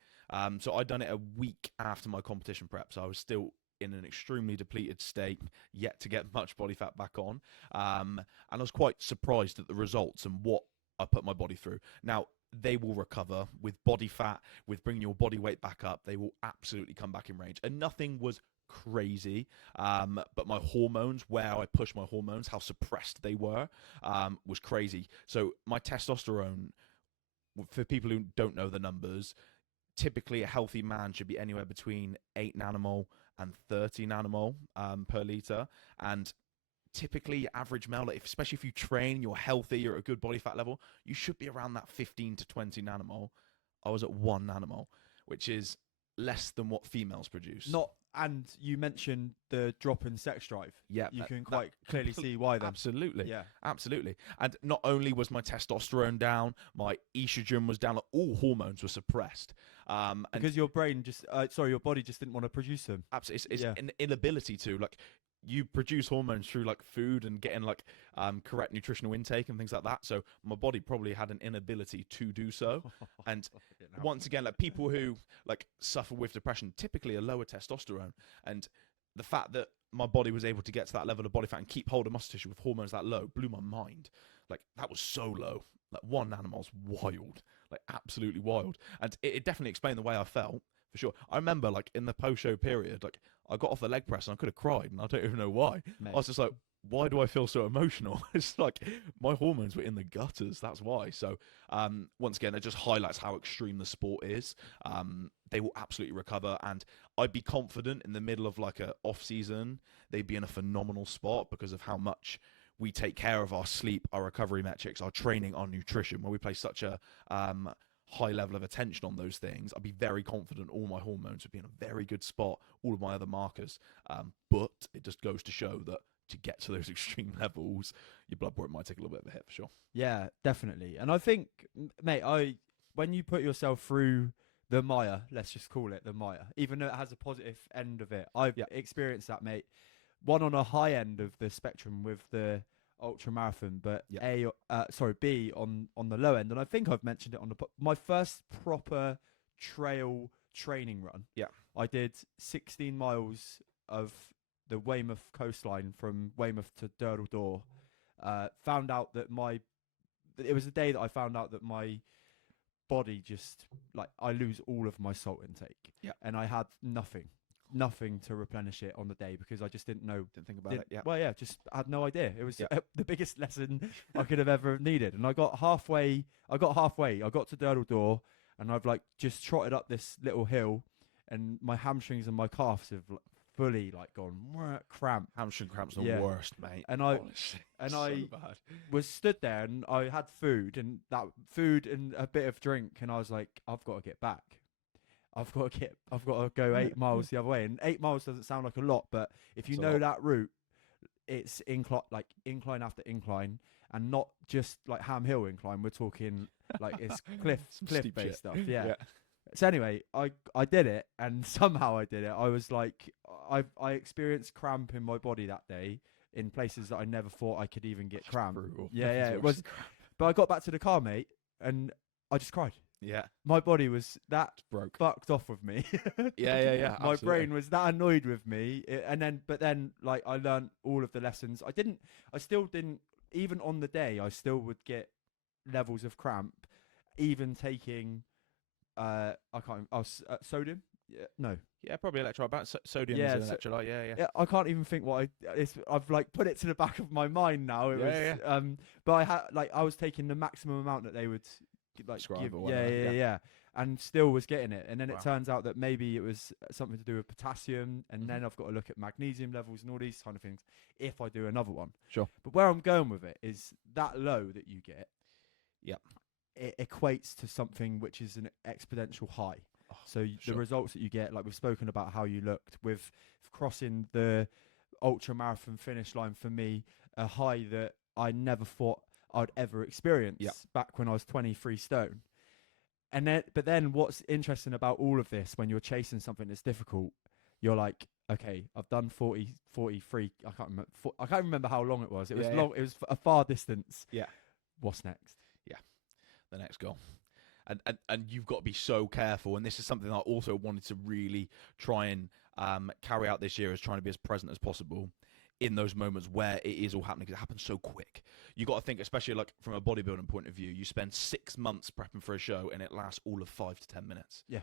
So I'd done it a week after my competition prep, so I was still in an extremely depleted state, yet to get much body fat back on, and I was quite surprised at the results and what I put my body through. Now, they will recover with body fat, with bringing your body weight back up. They will absolutely come back in range. And nothing was crazy, but my hormones, where I pushed my hormones, how suppressed they were, was crazy. So my testosterone, for people who don't know the numbers, typically a healthy man should be anywhere between 8 nanomole and 30 nanomole per liter. And typically your average male, especially if you train, you're healthy, you're at a good body fat level, you should be around that 15 to 20 nanomole. I was at 1 nanomole, which is less than what females produce. And you mentioned the drop in sex drive. Yeah, you can quite clearly see why then. Absolutely. Yeah, absolutely. And not only was my testosterone down, my estrogen was down, like all hormones were suppressed. Because your brain just, your body just didn't want to produce them. Absolutely, it's an inability to, like, you produce hormones through like food and getting like correct nutritional intake and things like that. So my body probably had an inability to do so. And once again, like people who like suffer with depression typically are lower testosterone. And the fact that my body was able to get to that level of body fat and keep hold of muscle tissue with hormones that low blew my mind. Like that was so low. Like 1 nanomole's wild, like absolutely wild. And it definitely explained the way I felt. For sure. I remember, like, in the post-show period, like, I got off the leg press and I could have cried, and I don't even know why. Mate. I was just like, why do I feel so emotional? It's like, my hormones were in the gutters, that's why. So, once again, it just highlights how extreme the sport is. They will absolutely recover, and I'd be confident in the middle of, like, a off-season, they'd be in a phenomenal spot because of how much we take care of our sleep, our recovery metrics, our training, our nutrition, where we place such a high level of attention on those things. I'd be very confident all my hormones would be in a very good spot, all of my other markers. But it just goes to show that to get to those extreme levels, your blood work might take a little bit of a hit for sure. Yeah, definitely. And I think, mate, when you put yourself through the mire, let's just call it the mire, even though it has a positive end of it, I've experienced that, mate. One on a high end of the spectrum with the ultra marathon, but B on the low end. And I think I've mentioned it on my first proper trail training run. Yeah, I did 16 miles of the Weymouth coastline from Weymouth to Durdledore. Found out that it was the day that I found out that my body just, like, I lose all of my salt intake. Yeah, and I had nothing to replenish it on the day because I just didn't think about it. Yeah. Well, yeah, just had no idea. It was the biggest lesson I could have ever needed. And I got halfway. I got to Durdledore, and I've like just trotted up this little hill, and my hamstrings and my calves have fully like gone cramp. Hamstring cramps are the worst, mate. And honestly, I was stood there, and I had food and a bit of drink, and I was like, I've got to get back. I've got to go 8 miles the other way. And 8 miles doesn't sound like a lot, but if you know that route, it's incline after incline, and not just like Ham Hill incline. We're talking like it's cliff-based stuff. Yeah. So anyway, I did it, and somehow I did it. I was like, I experienced cramp in my body that day in places that I never thought I could even get cramp. Yeah, it was. But I got back to the car, mate, and I just cried. Yeah, my body was that fucked off with me. Yeah. My brain was that annoyed with me, but then, like, I learned all of the lessons. I still didn't even on the day, I still would get levels of cramp, even taking I can't sodium. Yeah, no. Yeah, probably electrolyte. About sodium Yeah, is an electrolyte. Yeah. Yeah, I can't even think what I've like put it to the back of my mind now. It was but I had like I was taking the maximum amount that they would like Prescribe give. or whatever, Yeah, yeah. and still was getting it. And then Wow. it turns out that maybe it was something to do with potassium, and Mhm. then I've got to look at magnesium levels and all these kind of things if I do another one. Sure. But where I'm going with it is that low that you get. Yep. It equates to something which is an exponential high. Oh, So the sure. results that you get, like we've spoken about how you looked with crossing the ultra marathon finish line, for me, a high that I never thought I'd ever experience back when I was 23 stone. And then, but then what's interesting about all of this, when you're chasing something that's difficult, you're like, okay, I've done 43. I can't remember how long it was. It was long. It was a far distance. Yeah. What's next? The next goal. And you've got to be so careful. And this is something I also wanted to really try and carry out this year, is trying to be as present as possible in those moments where it is all happening, because it happens so quick. You got to think, especially like from a bodybuilding point of view, you spend 6 months prepping for a show and it lasts all of 5 to 10 minutes. Yeah.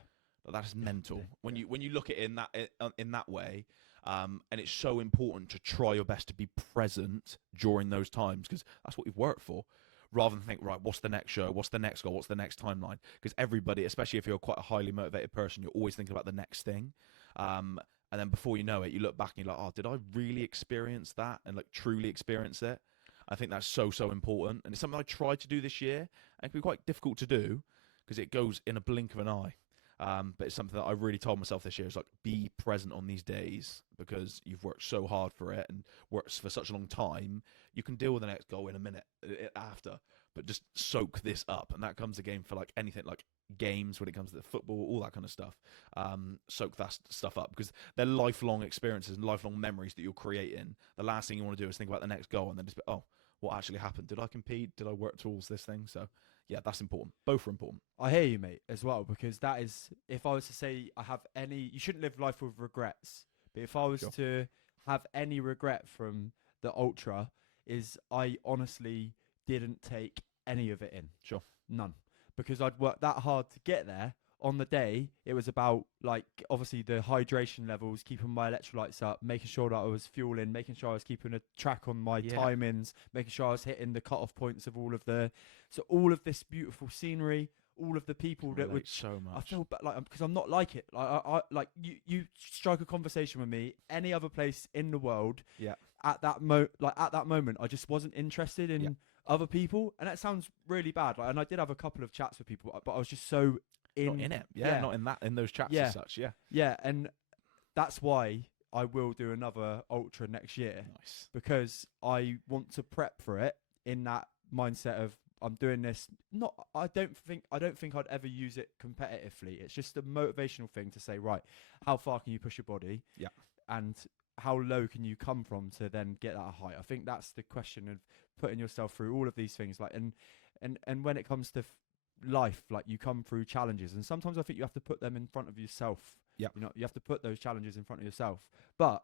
That's mental. Yeah. When you look at it in that way, and it's so important to try your best to be present during those times, because that's what you've worked for. Rather than think, right, what's the next show? What's the next goal? What's the next timeline? Because everybody, especially if you're quite a highly motivated person, you're always thinking about the next thing. And then before you know it, you look back and you're like, oh, did I really experience that and like truly experience it? I think that's so important. And it's something I tried to do this year. And it can be quite difficult to do because it goes in a blink of an eye. But it's something that I really told myself this year, is like, be present on these days, because you've worked so hard for it and worked for such a long time. You can deal with the next goal in a minute after, but just soak this up. And that comes again for like anything, like games, when it comes to the football, all that kind of stuff. Soak that stuff up, because they're lifelong experiences and lifelong memories that you're creating. The last thing you want to do is think about the next goal and then just be, oh, what actually happened? Did I compete? Did I work towards this thing? So yeah, that's important. Both are important. I hear you, mate, as well, because that is, if I was to say I have any, you shouldn't live life with regrets, but if I was to have any regret from the ultra, is I honestly didn't take any of it in. Sure. None. Because I'd worked that hard to get there. On the day, it was about, like, obviously the hydration levels, keeping my electrolytes up, making sure that I was fueling, making sure I was keeping a track on my timings, making sure I was hitting the cutoff points of all of this beautiful scenery, all of the people that would so much. I feel like, because I'm not like it. I like you strike a conversation with me any other place in the world. Yeah. At that moment, I just wasn't interested in other people, and that sounds really bad. Like, and I did have a couple of chats with people, but I was just so not in it. Not in those chats as such. Yeah, and that's why I will do another ultra next year. Nice. Because I want to prep for it in that mindset of, I'm doing this. I don't think I'd ever use it competitively. It's just a motivational thing to say, right, how far can you push your body? Yeah. And how low can you come from to then get that height? I think that's the question of putting yourself through all of these things. Like, and when it comes to life, like, you come through challenges, and sometimes I think you have to put them in front of yourself. Yeah. You know, you have to put those challenges in front of yourself. But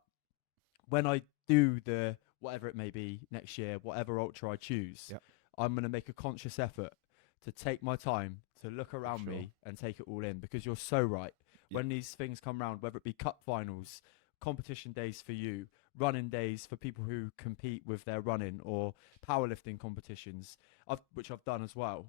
when I do the whatever it may be next year, whatever ultra I choose, I'm going to make a conscious effort to take my time to look around me and take it all in, because you're so right. When these things come around, whether it be cup finals, competition days for you, running days for people who compete with their running, or powerlifting competitions, which I've done as well,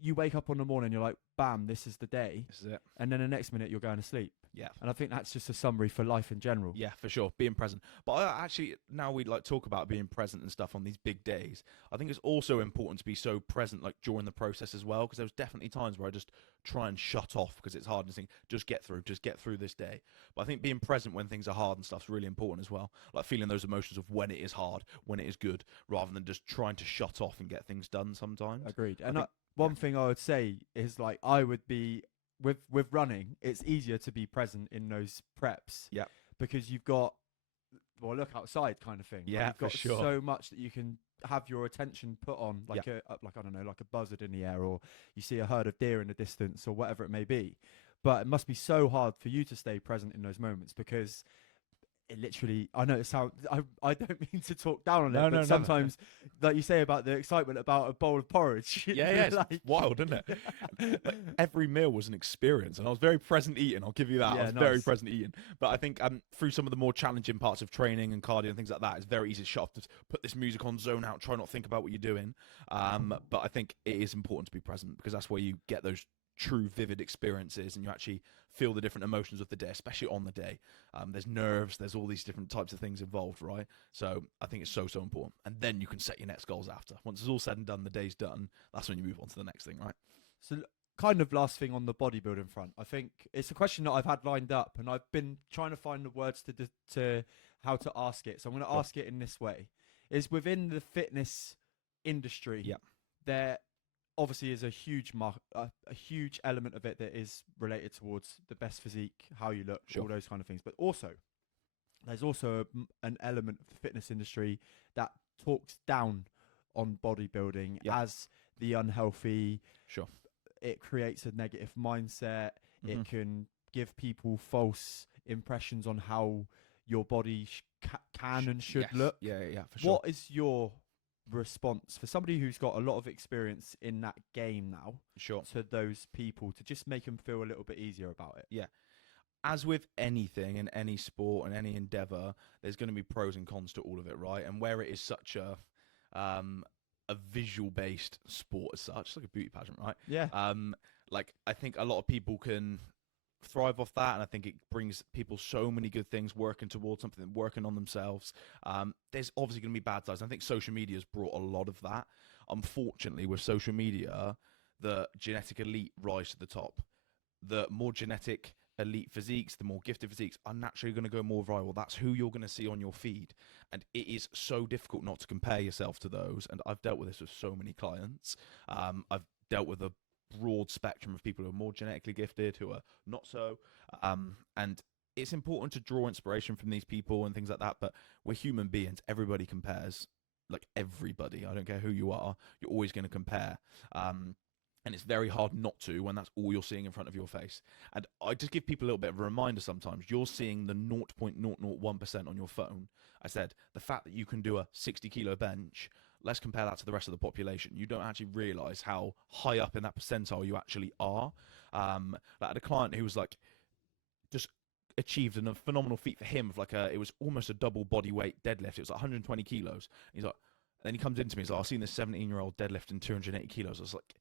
you wake up on the morning, you're like, bam, this is the day. This is it. And then the next minute you're going to sleep. Yeah. And I think that's just a summary for life in general. Yeah, for sure. Being present. But actually, now we'd like talk about being present and stuff on these big days. I think it's also important to be so present, like, during the process as well, because there's definitely times where I just try and shut off because it's hard and think, just get through this day. But I think being present when things are hard and stuff is really important as well. Like, feeling those emotions of when it is hard, when it is good, rather than just trying to shut off and get things done sometimes. Agreed. And one thing I would say is, like, I would be with running, it's easier to be present in those preps. Yeah. Because you've got, well, look outside kind of thing. Yeah, you've got for sure. so much that you can have your attention put on, like I don't know, like a buzzard in the air, or you see a herd of deer in the distance, or whatever it may be. But it must be so hard for you to stay present in those moments, because it literally, I know it sounds, I don't mean to talk down on No, it, but no, no. sometimes, like you say about the excitement about a bowl of porridge. Yeah, it's like, wild, isn't it? Like, every meal was an experience, and I was very present eating. I'll give you that. I Yeah, was very nice. present eating. But I think through some of the more challenging parts of training and cardio and things like that, it's very easy to shut off, to put this music on, zone out, try not to think about what you're doing. But I think it is important to be present, because that's where you get those true vivid experiences, and you actually feel the different emotions of the day, especially on the day. There's nerves, there's all these different types of things involved, right? So I think it's so important, and then you can set your next goals after. Once it's all said and done, the day's done, that's when you move on to the next thing, right? So kind of last thing on the bodybuilding front, I think it's a question that I've had lined up, and I've been trying to find the words to how to ask it. So I'm going to ask it in this way: is within the fitness industry, Yeah, there obviously is a huge a huge element of it that is related towards the best physique, how you look, Sure. all those kind of things. But also, there's also an element of the fitness industry that talks down on bodybuilding Yeah. as the unhealthy. sure. It creates a negative mindset. Mhm. It can give people false impressions on how your body can and should Yes. look. Yeah, for sure. What is your response for somebody who's got a lot of experience in that game now Sure. to those people, to just make them feel a little bit easier about it? As with anything in any sport and any endeavor, there's going to be pros and cons to all of it, right? And where it is such a visual based sport as such, it's like a beauty pageant, right? Yeah. Like, I think a lot of people can thrive off that, and I think it brings people so many good things, working towards something, working on themselves. There's obviously going to be bad sides. I think social media has brought a lot of that. Unfortunately, with social media, the genetic elite rise to the top. The more genetic elite physiques, the more gifted physiques are naturally going to go more viral. That's who you're going to see on your feed, and it is so difficult not to compare yourself to those. And I've dealt with this with so many clients. I've dealt with a broad spectrum of people who are more genetically gifted, who are not so, and it's important to draw inspiration from these people and things like that, but we're human beings. Everybody compares, like everybody. I don't care who you are, you're always going to compare, and it's very hard not to when that's all you're seeing in front of your face. And I just give people a little bit of a reminder sometimes. You're seeing the 0.001% on your phone. I said, the fact that you can do a 60-kilo bench, let's compare that to the rest of the population. You don't actually realize how high up in that percentile you actually are. Like, I had a client who was like, just achieved a phenomenal feat for him of like it was almost a double body weight deadlift. It was like 120 kilos. He's like, and then he comes into me, he's like, I've seen this 17-year-old deadlifting 280 kilos. I was like,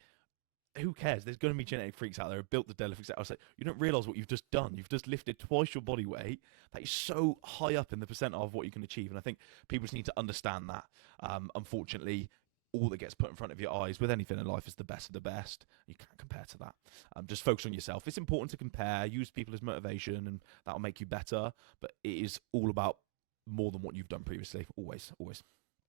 who cares? There's going to be genetic freaks out there who built the deadlift. I was like, you don't realize what you've just done. You've just lifted twice your body weight. That is so high up in the percentile of what you can achieve. And I think people just need to understand that. Unfortunately, all that gets put in front of your eyes with anything in life is the best of the best. You can't compare to that. Just focus on yourself. It's important to compare, use people as motivation, and that'll make you better. But it is all about more than what you've done previously. Always.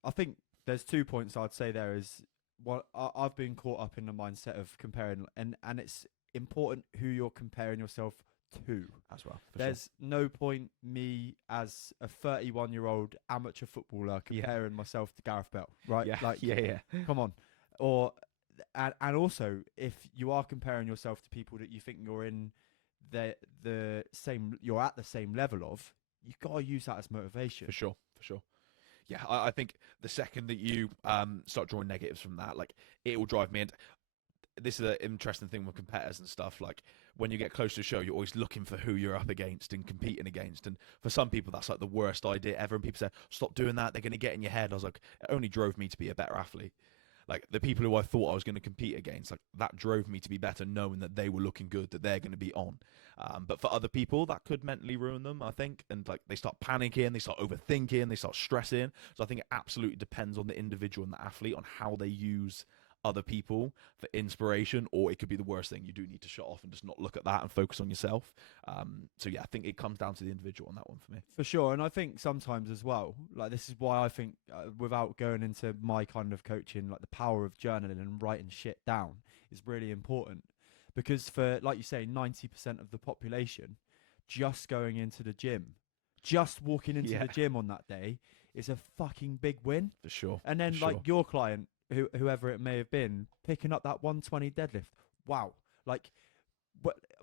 I think there's 2 points I'd say there is. Well, I've been caught up in the mindset of comparing, and it's important who you're comparing yourself to As well. There's no point me as a 31-year-old amateur footballer comparing myself to Gareth Bale, right? Yeah. Like, yeah. come on. And also, if you are comparing yourself to people that you think you're in the same, you're at the same level of, you gotta use that as motivation. For sure. Yeah, I think the second that you start drawing negatives from that, like, it will drive me. And this is an interesting thing with competitors and stuff. Like, when you get close to a show, you're always looking for who you're up against and competing against. And for some people, that's like the worst idea ever. And people say, stop doing that. They're going to get in your head. I was like, it only drove me to be a better athlete. Like, the people who I thought I was going to compete against, like, that drove me to be better, knowing that they were looking good, that they're going to be on. But for other people, that could mentally ruin them, I think. And, like, they start panicking, they start overthinking, they start stressing. So I think it absolutely depends on the individual and the athlete on how they use other people for inspiration, or it could be the worst thing. You do need to shut off and just not look at that and focus on yourself. So yeah, I think it comes down to the individual on that one for me. For sure. And I think sometimes as well, like, this is why I think without going into my kind of coaching, like, the power of journaling and writing shit down is really important, because for, like you say, 90% of the population, just going into the gym, just walking into the gym on that day is a fucking big win. For sure. And then, like, your client, whoever it may have been, picking up that 120 deadlift. Wow. Like,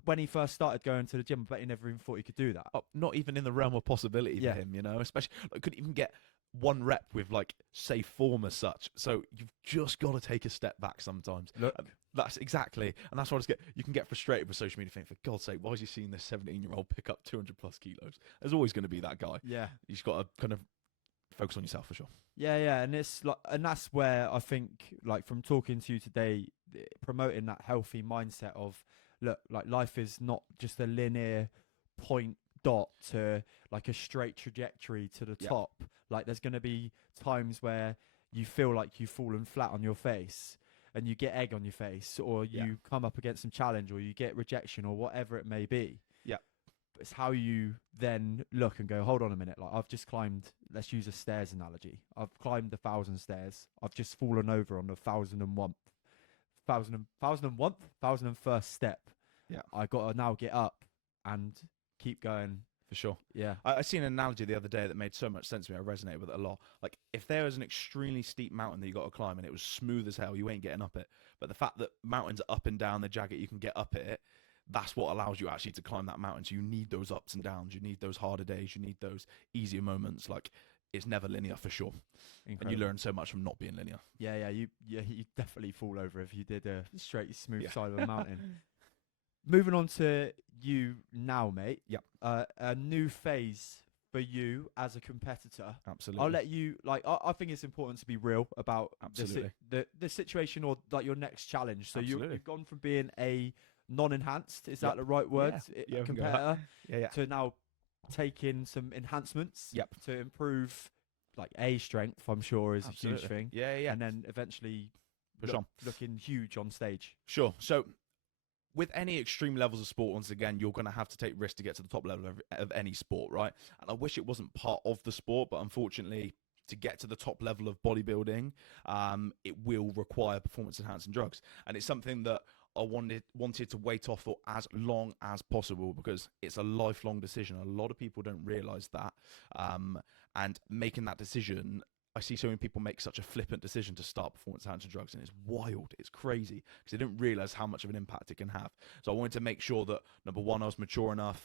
when he first started going to the gym, I bet he never even thought he could do that. Oh, not even in the realm of possibility Yeah. for him, you know, especially like, couldn't even get one rep with like safe form as such. So you've just got to take a step back sometimes. Look. And that's exactly, and that's what I just get. You can get frustrated with social media, think, for God's sake, why is he seeing this 17-year-old pick up 200 plus kilos? There's always going to be that guy. Yeah. You just got to kind of focus on yourself for sure. Yeah, and it's like, and that's where I think, like, from talking to you today, promoting that healthy mindset of, look, like, life is not just a linear point dot to like a straight trajectory to the top. Like, there's going to be times where you feel like you've fallen flat on your face and you get egg on your face, or you come up against some challenge, or you get rejection, or whatever it may be. Yeah. It's how you then look and go, hold on a minute, like, I've just climbed, let's use a stairs analogy. I've climbed 1,000 stairs. I've just fallen over on the 1,001st step. Yeah. I got to now get up and keep going. For sure. Yeah. I seen an analogy the other day that made so much sense to me. I resonated with it a lot. Like, if there was an extremely steep mountain that you got to climb and it was smooth as hell, you ain't getting up it. But the fact that mountains are up and down, they're jagged, you can get up it, that's what allows you actually to climb that mountain. So you need those ups and downs. You need those harder days. You need those easier moments. Like, it's never linear for sure. Incredible. And you learn so much from not being linear. Yeah, you definitely fall over if you did a straight, smooth side of a mountain. Moving on to you now, mate. Yep. A new phase for you as a competitor. Absolutely. I'll let you, like, I think it's important to be real about Absolutely. the situation, or like your next challenge. So Absolutely. you've gone from being a non-enhanced, is that the right word? Yeah, competitor, yeah. to now taking some enhancements Yep. to improve, like, strength, I'm sure, is Absolutely. a huge thing. Yeah. And then eventually Push on. looking huge on stage. Sure. So with any extreme levels of sport, once again, you're going to have to take risks to get to the top level of any sport, right? And I wish it wasn't part of the sport, but unfortunately, to get to the top level of bodybuilding, it will require performance-enhancing drugs. And it's something that I wanted to wait off for as long as possible, because it's a lifelong decision. A lot of people don't realize that. And making that decision, I see so many people make such a flippant decision to start performance-enhancing drugs, and it's wild. It's crazy, because they don't realize how much of an impact it can have. So I wanted to make sure that, number one, I was mature enough.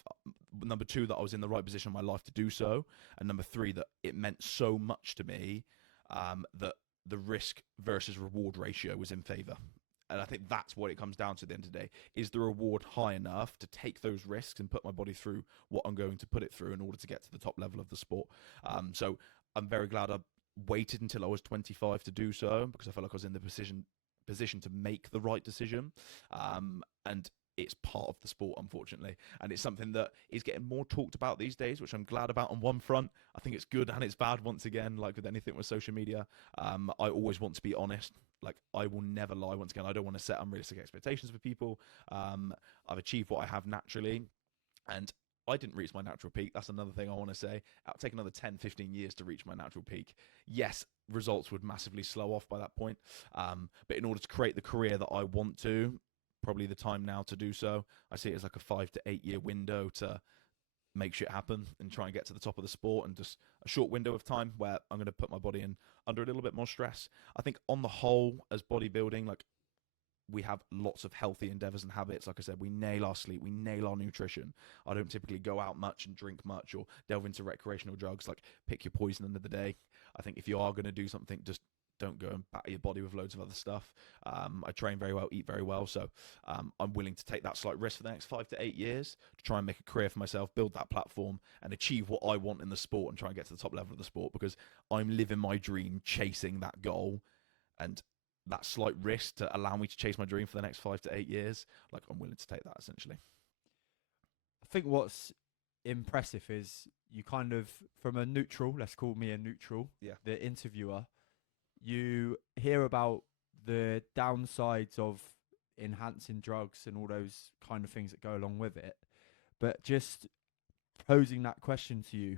Number two, that I was in the right position in my life to do so. And number three, that it meant so much to me that the risk versus reward ratio was in favor. And I think that's what it comes down to at the end of the day. Is the reward high enough to take those risks and put my body through what I'm going to put it through in order to get to the top level of the sport? So I'm very glad I waited until I was 25 to do so, because I felt like I was in the position to make the right decision. And it's part of the sport, unfortunately. And it's something that is getting more talked about these days, which I'm glad about on one front. I think it's good and it's bad, once again, like with anything with social media. I always want to be honest. Like, I will never lie. Once again, I don't want to set unrealistic expectations for people. I've achieved what I have naturally, and I didn't reach my natural peak. That's another thing I want to say. It'll take another 10, 15 years to reach my natural peak. Yes, results would massively slow off by that point. But in order to create the career that I want to, probably the time now to do so. I see it as like a 5 to 8 year window to make shit happen and try and get to the top of the sport, and just a short window of time where I'm going to put my body in under a little bit more stress. I think on the whole, as bodybuilding, like, we have lots of healthy endeavors and habits. Like I said, we nail our sleep, we nail our nutrition. I don't typically go out much and drink much or delve into recreational drugs. Like, pick your poison end of the day. I think if you are going to do something, just don't go and batter your body with loads of other stuff. I train very well, eat very well, so I'm willing to take that slight risk for the next 5 to 8 years to try and make a career for myself, build that platform, and achieve what I want in the sport, and try and get to the top level of the sport, because I'm living my dream, chasing that goal, and that slight risk to allow me to chase my dream for the next 5 to 8 years, like, I'm willing to take that, essentially. I think what's impressive is you kind of, from a neutral, let's call me a neutral, the interviewer, you hear about the downsides of enhancing drugs and all those kind of things that go along with it. But just posing that question to you,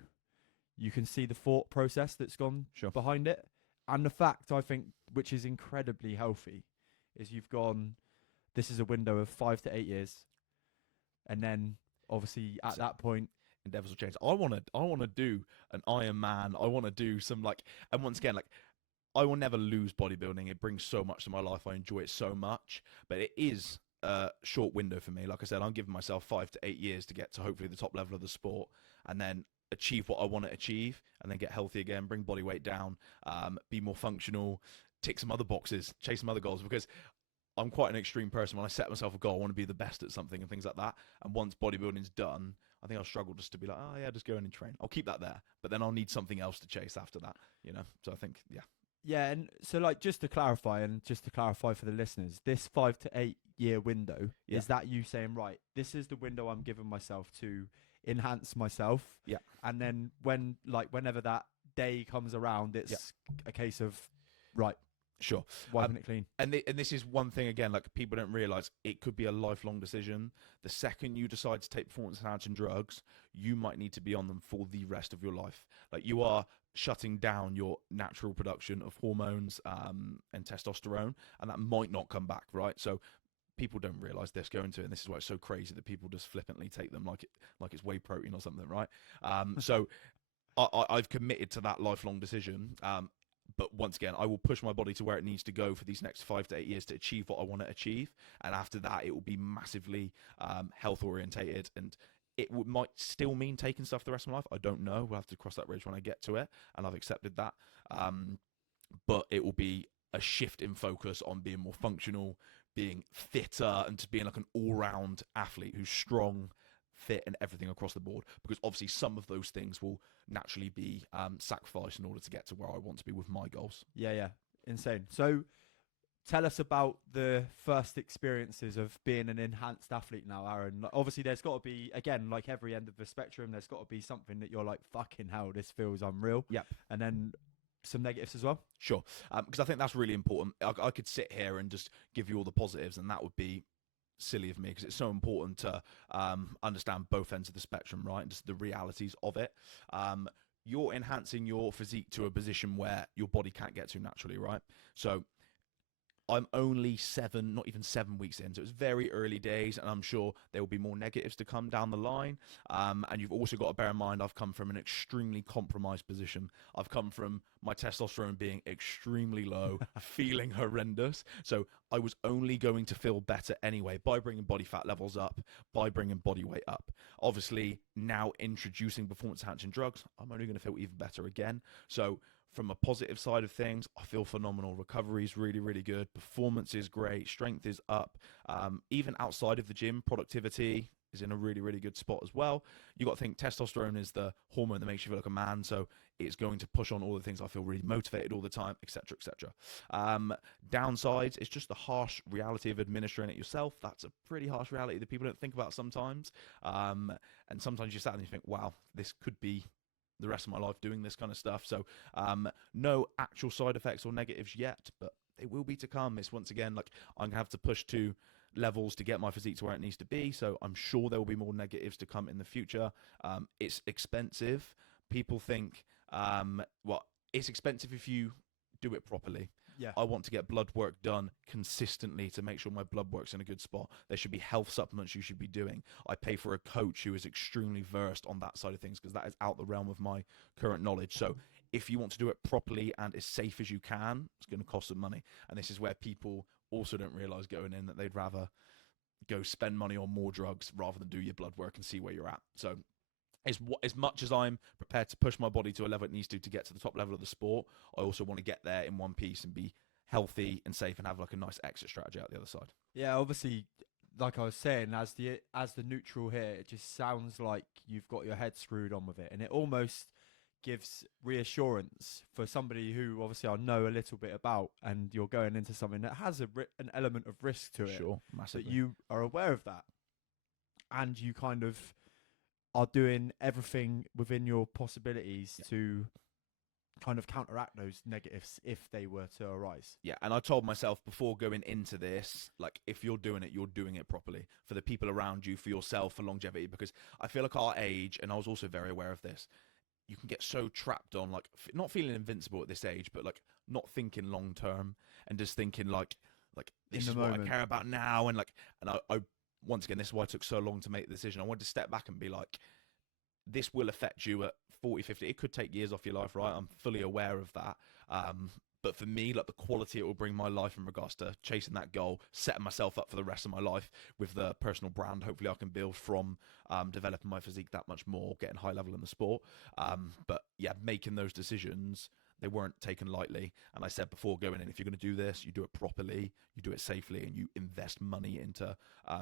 you can see the thought process that's gone behind it. And the fact, I think, which is incredibly healthy, is you've gone, this is a window of 5 to 8 years. And then, obviously, at that point, endeavors will change. I want to do an Ironman. I want to do some, like, and once again, like, I will never lose bodybuilding. It brings so much to my life. I enjoy it so much. But it is a short window for me. Like I said, I'm giving myself 5 to 8 years to get to hopefully the top level of the sport, and then achieve what I want to achieve, and then get healthy again, bring body weight down, be more functional, tick some other boxes, chase some other goals, because I'm quite an extreme person. When I set myself a goal, I want to be the best at something and things like that. And once bodybuilding's done, I think I'll struggle just to be like, oh yeah, just go in and train. I'll keep that there, but then I'll need something else to chase after that, you know? So I think, yeah. Yeah, and so like just to clarify for the listeners, this 5 to 8 year window, is that you saying, right, this is the window I'm giving myself to enhance myself? Yeah. And then whenever that day comes around, it's a case of, right, sure, wiping it clean. And this is one thing, again, like people don't realize, it could be a lifelong decision. The second you decide to take performance enhancing drugs, you might need to be on them for the rest of your life. Like, you are shutting down your natural production of hormones and testosterone, and that might not come back, right? So people don't realize this, go into it, and this is why it's so crazy that people just flippantly take them like it's whey protein or something, right? So I've committed to that lifelong decision. But once again, I will push my body to where it needs to go for these next 5 to 8 years to achieve what I want to achieve. And after that, it will be massively health orientated, and it might still mean taking stuff the rest of my life. I don't know. We'll have to cross that bridge when I get to it, and I've accepted that. But it will be a shift in focus on being more functional, being fitter, and just being like an all-round athlete who's strong, fit, and everything across the board, because obviously some of those things will naturally be sacrificed in order to get to where I want to be with my goals. Yeah, insane. So tell us about the first experiences of being an enhanced athlete now, Aaron. Like, obviously there's got to be, again, like every end of the spectrum, there's got to be something that you're like, fucking hell, this feels unreal. Yep. And then some negatives as well. Sure. Because I think that's really important. I could sit here and just give you all the positives, and that would be silly of me, because it's so important to understand both ends of the spectrum, right? And just the realities of it. You're enhancing your physique to a position where your body can't get to naturally, right? So I'm only not even 7 weeks in, so it's very early days, and I'm sure there will be more negatives to come down the line. And you've also got to bear in mind, I've come from an extremely compromised position. I've come from my testosterone being extremely low, feeling horrendous. So I was only going to feel better anyway by bringing body fat levels up, by bringing body weight up. Obviously, now introducing performance-enhancing drugs, I'm only going to feel even better again. So from a positive side of things, I feel phenomenal. Recovery is really, really good. Performance is great. Strength is up. Even outside of the gym, productivity is in a really, really good spot as well. You got to think testosterone is the hormone that makes you feel like a man, so it's going to push on all the things. I feel really motivated all the time, etc., etc. Downsides, it's just the harsh reality of administering it yourself. That's a pretty harsh reality that people don't think about sometimes. And sometimes you sat and you think, wow, this could be the rest of my life doing this kind of stuff. So no actual side effects or negatives yet, but they will be to come. It's once again, like, I'm gonna have to push to levels to get my physique to where it needs to be, so I'm sure there will be more negatives to come in the future. It's expensive. People think it's expensive if you do it properly. Yeah. I want to get blood work done consistently to make sure my blood work's in a good spot. There should be health supplements you should be doing. I pay for a coach who is extremely versed on that side of things, because that is out the realm of my current knowledge. So if you want to do it properly and as safe as you can, it's going to cost some money. And this is where people also don't realize going in that they'd rather go spend money on more drugs rather than do your blood work and see where you're at. So as much as I'm prepared to push my body to a level it needs to get to the top level of the sport, I also want to get there in one piece and be healthy and safe and have like a nice exit strategy out the other side. Yeah, obviously, like I was saying, as the neutral here, it just sounds like you've got your head screwed on with it, and it almost gives reassurance for somebody who obviously I know a little bit about, and you're going into something that has an element of risk to it. Sure, massively. That you are aware of that, and you kind of are doing everything within your possibilities to kind of counteract those negatives if they were to arise. Yeah, and I told myself before going into this, like, if you're doing it properly for the people around you, for yourself, for longevity, because I feel like our age, and I was also very aware of this, you can get so trapped on, like, not feeling invincible at this age, but like not thinking long term and just thinking like this is what I care about now, and I once again, this is why it took so long to make the decision. I wanted to step back and be like, this will affect you at 40, 50. It could take years off your life, right? I'm fully aware of that. But for me, like the quality it will bring my life in regards to chasing that goal, setting myself up for the rest of my life with the personal brand hopefully I can build from developing my physique that much more, getting high level in the sport. But yeah, making those decisions, they weren't taken lightly. And I said before going in, if you're going to do this, you do it properly, you do it safely, and you invest money into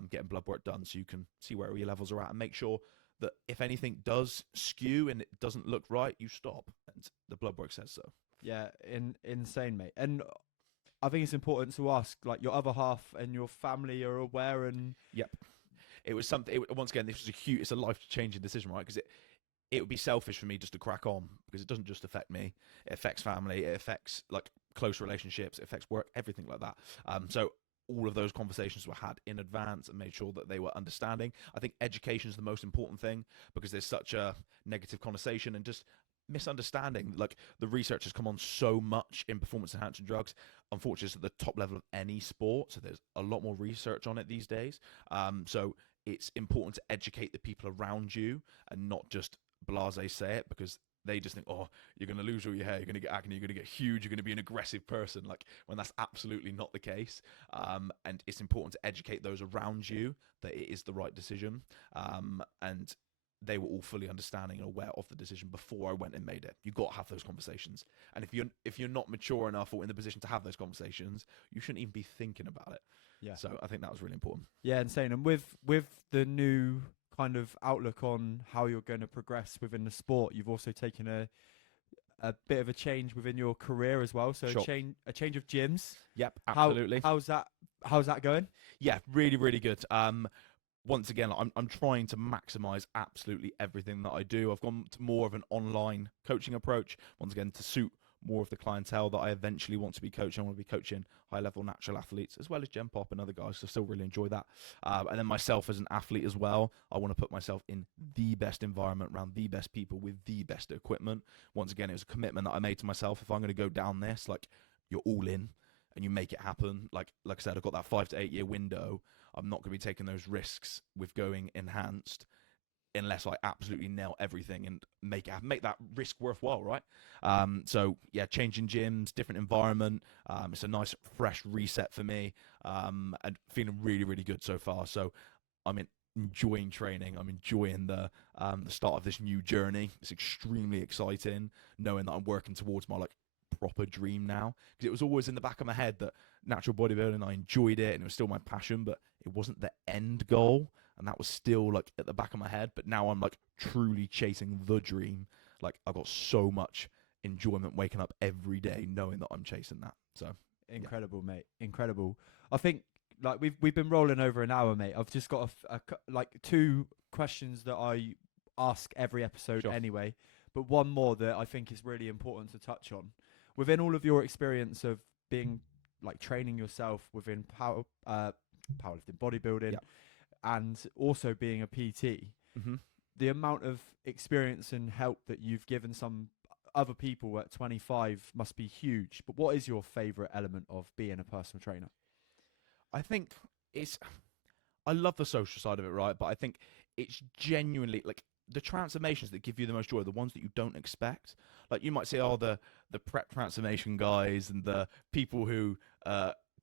getting blood work done so you can see where your levels are at and make sure that if anything does skew and it doesn't look right, you stop. And the blood work says so. Yeah, insane, mate. And I think it's important to ask, like, your other half and your family are aware. And Yep. It was something, once again, this was it's a life-changing decision, right? Because it would be selfish for me just to crack on, because it doesn't just affect me. It affects family. It affects, like, close relationships. It affects work, everything like that. So all of those conversations were had in advance and made sure that they were understanding. I think education is the most important thing, because there's such a negative connotation and just misunderstanding. Like, the research has come on so much in performance enhancing drugs. Unfortunately, it's at the top level of any sport, so there's a lot more research on it these days. So it's important to educate the people around you and not just blase say it, because they just think, oh, you're going to lose all your hair, you're going to get acne, you're going to get huge, you're going to be an aggressive person, like, when that's absolutely not the case. And it's important to educate those around you that it is the right decision. And they were all fully understanding and aware of the decision before I went and made it. You've got to have those conversations. And if you're not mature enough or in the position to have those conversations, you shouldn't even be thinking about it. yeah, So I think that was really important. yeah, insane. And with the new kind of outlook on how you're going to progress within the sport, you've also taken a bit of a change within your career as well. So Sure. a change of gyms. Yep, absolutely. How's that going? Yeah, really, really good. Once again, I'm trying to maximize absolutely everything that I do. I've gone to more of an online coaching approach, once again, to suit more of the clientele that I eventually want to be coaching. I want to be coaching high-level natural athletes as well as Gen Pop and other guys, so still really enjoy that. And then myself as an athlete as well, I want to put myself in the best environment, around the best people with the best equipment. Once again, it was a commitment that I made to myself. If I'm going to go down this, like, you're all in and you make it happen. Like I said, I've got that 5 to 8 year window. I'm not going to be taking those risks with going enhanced unless I absolutely nail everything and make that risk worthwhile, right? So yeah, changing gyms, different environment. It's a nice fresh reset for me, and feeling really, really good so far. So I'm enjoying training. I'm enjoying the start of this new journey. It's extremely exciting knowing that I'm working towards my, like, proper dream now, because it was always in the back of my head that natural bodybuilding, I enjoyed it and it was still my passion, but it wasn't the end goal, and that was still, like, at the back of my head. But now I'm, like, truly chasing the dream. Like, I've got so much enjoyment waking up every day knowing that I'm chasing that. So Incredible, mate. Incredible. I think, like, we've been rolling over an hour, mate. I've just got like 2 questions that I ask every episode. Sure. Anyway, but one more that I think is really important to touch on. Within all of your experience of being, like, training yourself within powerlifting, bodybuilding, Yep. and also being a PT, Mm-hmm. the amount of experience and help that you've given some other people at 25 must be huge. But what is your favorite element of being a personal trainer? I think I love the social side of it, right? But I think it's genuinely, like, the transformations that give you the most joy are the ones that you don't expect. Like, you might say, oh, the prep transformation guys and the people who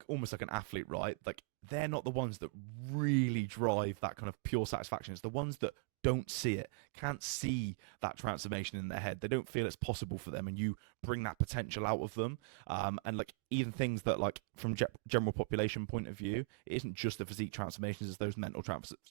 almost like an athlete, right? Like, they're not the ones that really drive that kind of pure satisfaction. It's the ones that don't see it, can't see that transformation in their head. They don't feel it's possible for them, and you bring that potential out of them. And, like, even things that, like, from general population point of view, it isn't just the physique transformations, it's those mental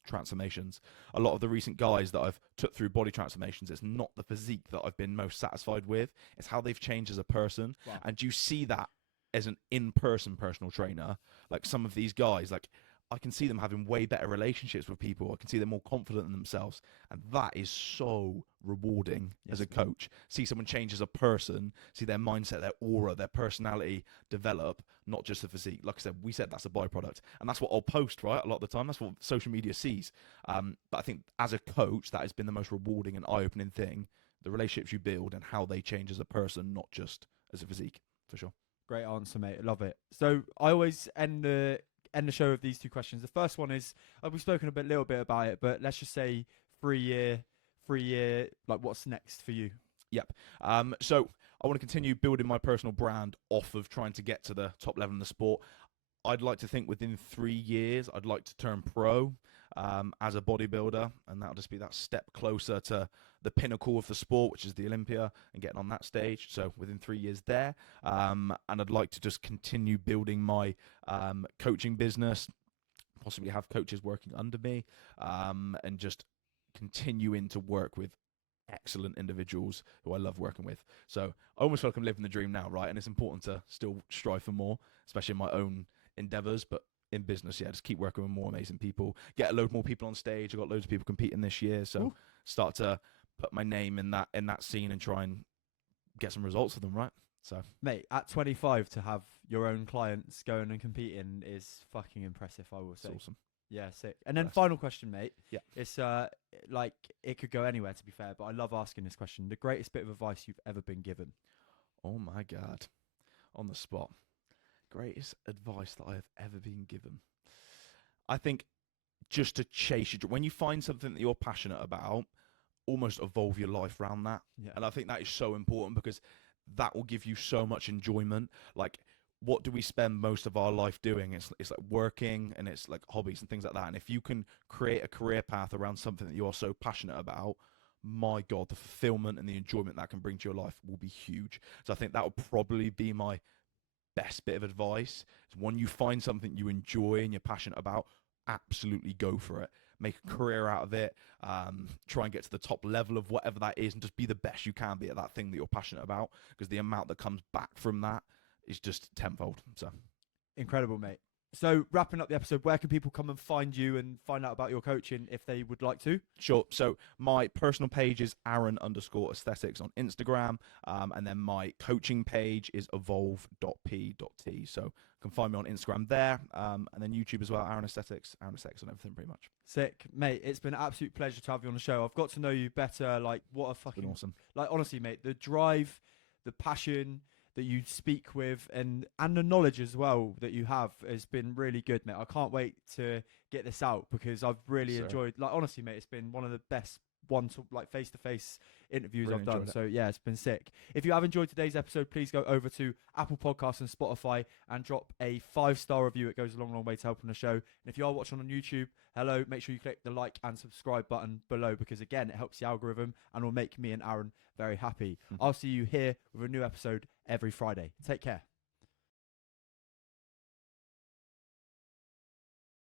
transformations. A lot of the recent guys that I've took through body transformations, it's not the physique that I've been most satisfied with, it's how they've changed as a person. Wow. And you see that as an in-person personal trainer. Like, some of these guys, like, I can see them having way better relationships with people. I can see them more confident in themselves. And that is so rewarding as a coach. See someone change as a person, see their mindset, their aura, their personality develop, not just the physique. Like I said, we said that's a byproduct. And that's what I'll post, right? A lot of the time, that's what social media sees. But I think as a coach, that has been the most rewarding and eye-opening thing. The relationships you build and how they change as a person, not just as a physique, for sure. Great answer, mate. I love it. So I always end the show with these 2 questions. The first one is, we've spoken a little bit about it, but let's just say 3 year, like, what's next for you? Yep. So I want to continue building my personal brand off of trying to get to the top level in the sport. I'd like to think within 3 years, I'd like to turn pro as a bodybuilder, and that'll just be that step closer to the pinnacle of the sport, which is the Olympia, and getting on that stage. So within 3 years there, and I'd like to just continue building my coaching business, possibly have coaches working under me, and just continuing to work with excellent individuals who I love working with. So I almost feel like I'm living the dream now, right? And it's important to still strive for more, especially in my own endeavors, but in business, yeah, just keep working with more amazing people, get a load more people on stage. I've got loads of people competing this year, so Ooh. start to put my name in that scene and try and get some results for them, right? So, Mate, at 25 to have your own clients going and competing is fucking impressive, I will it's say. awesome. Yeah, sick. And then Blessed. final question, mate. Yeah. It's like it could go anywhere, to be fair, but I love asking this question. The greatest bit of advice you've ever been given? Oh my God, on the spot. Greatest advice that I have ever been given. I think just to chase your dream. When you find something that you're passionate about, almost evolve your life around that. Yeah. And I think that is so important because that will give you so much enjoyment. Like, what do we spend most of our life doing? It's like working, and it's like hobbies and things like that. And if you can create a career path around something that you're so passionate about, my God, the fulfillment and the enjoyment that can bring to your life will be huge. So I think that would probably be my best bit of advice. Is when you find something you enjoy and you're passionate about, absolutely go for it. Make a career out of it. Try and get to the top level of whatever that is, and just be the best you can be at that thing that you're passionate about, because the amount that comes back from that is just tenfold. So Incredible, mate. So wrapping up the episode, where can people come and find you and find out about your coaching if they would like to? sure. So my personal page is Aaron_aesthetics on Instagram, and then my coaching page is evolve.p.t. So you can find me on Instagram there, and then YouTube as well, Aaron Aesthetics on everything pretty much. Sick, mate. It's been an absolute pleasure to have you on the show. I've got to know you better. Like, what a It's fucking been awesome. like, honestly, mate. The drive, the passion that you speak with, and the knowledge as well that you have has been really good, mate. I can't wait to get this out because I've really Sir. enjoyed. Like, honestly, mate, it's been one of the best face-to-face interviews Really I've done. enjoyed it. So yeah, it's been sick. If you have enjoyed today's episode, please go over to Apple Podcasts and Spotify and drop a 5-star review. It goes a long, long way to helping the show. And if you are watching on YouTube, hello, make sure you click the like and subscribe button below, because again, it helps the algorithm and will make me and Aaron very happy. I'll see you here with a new episode every Friday. Take care.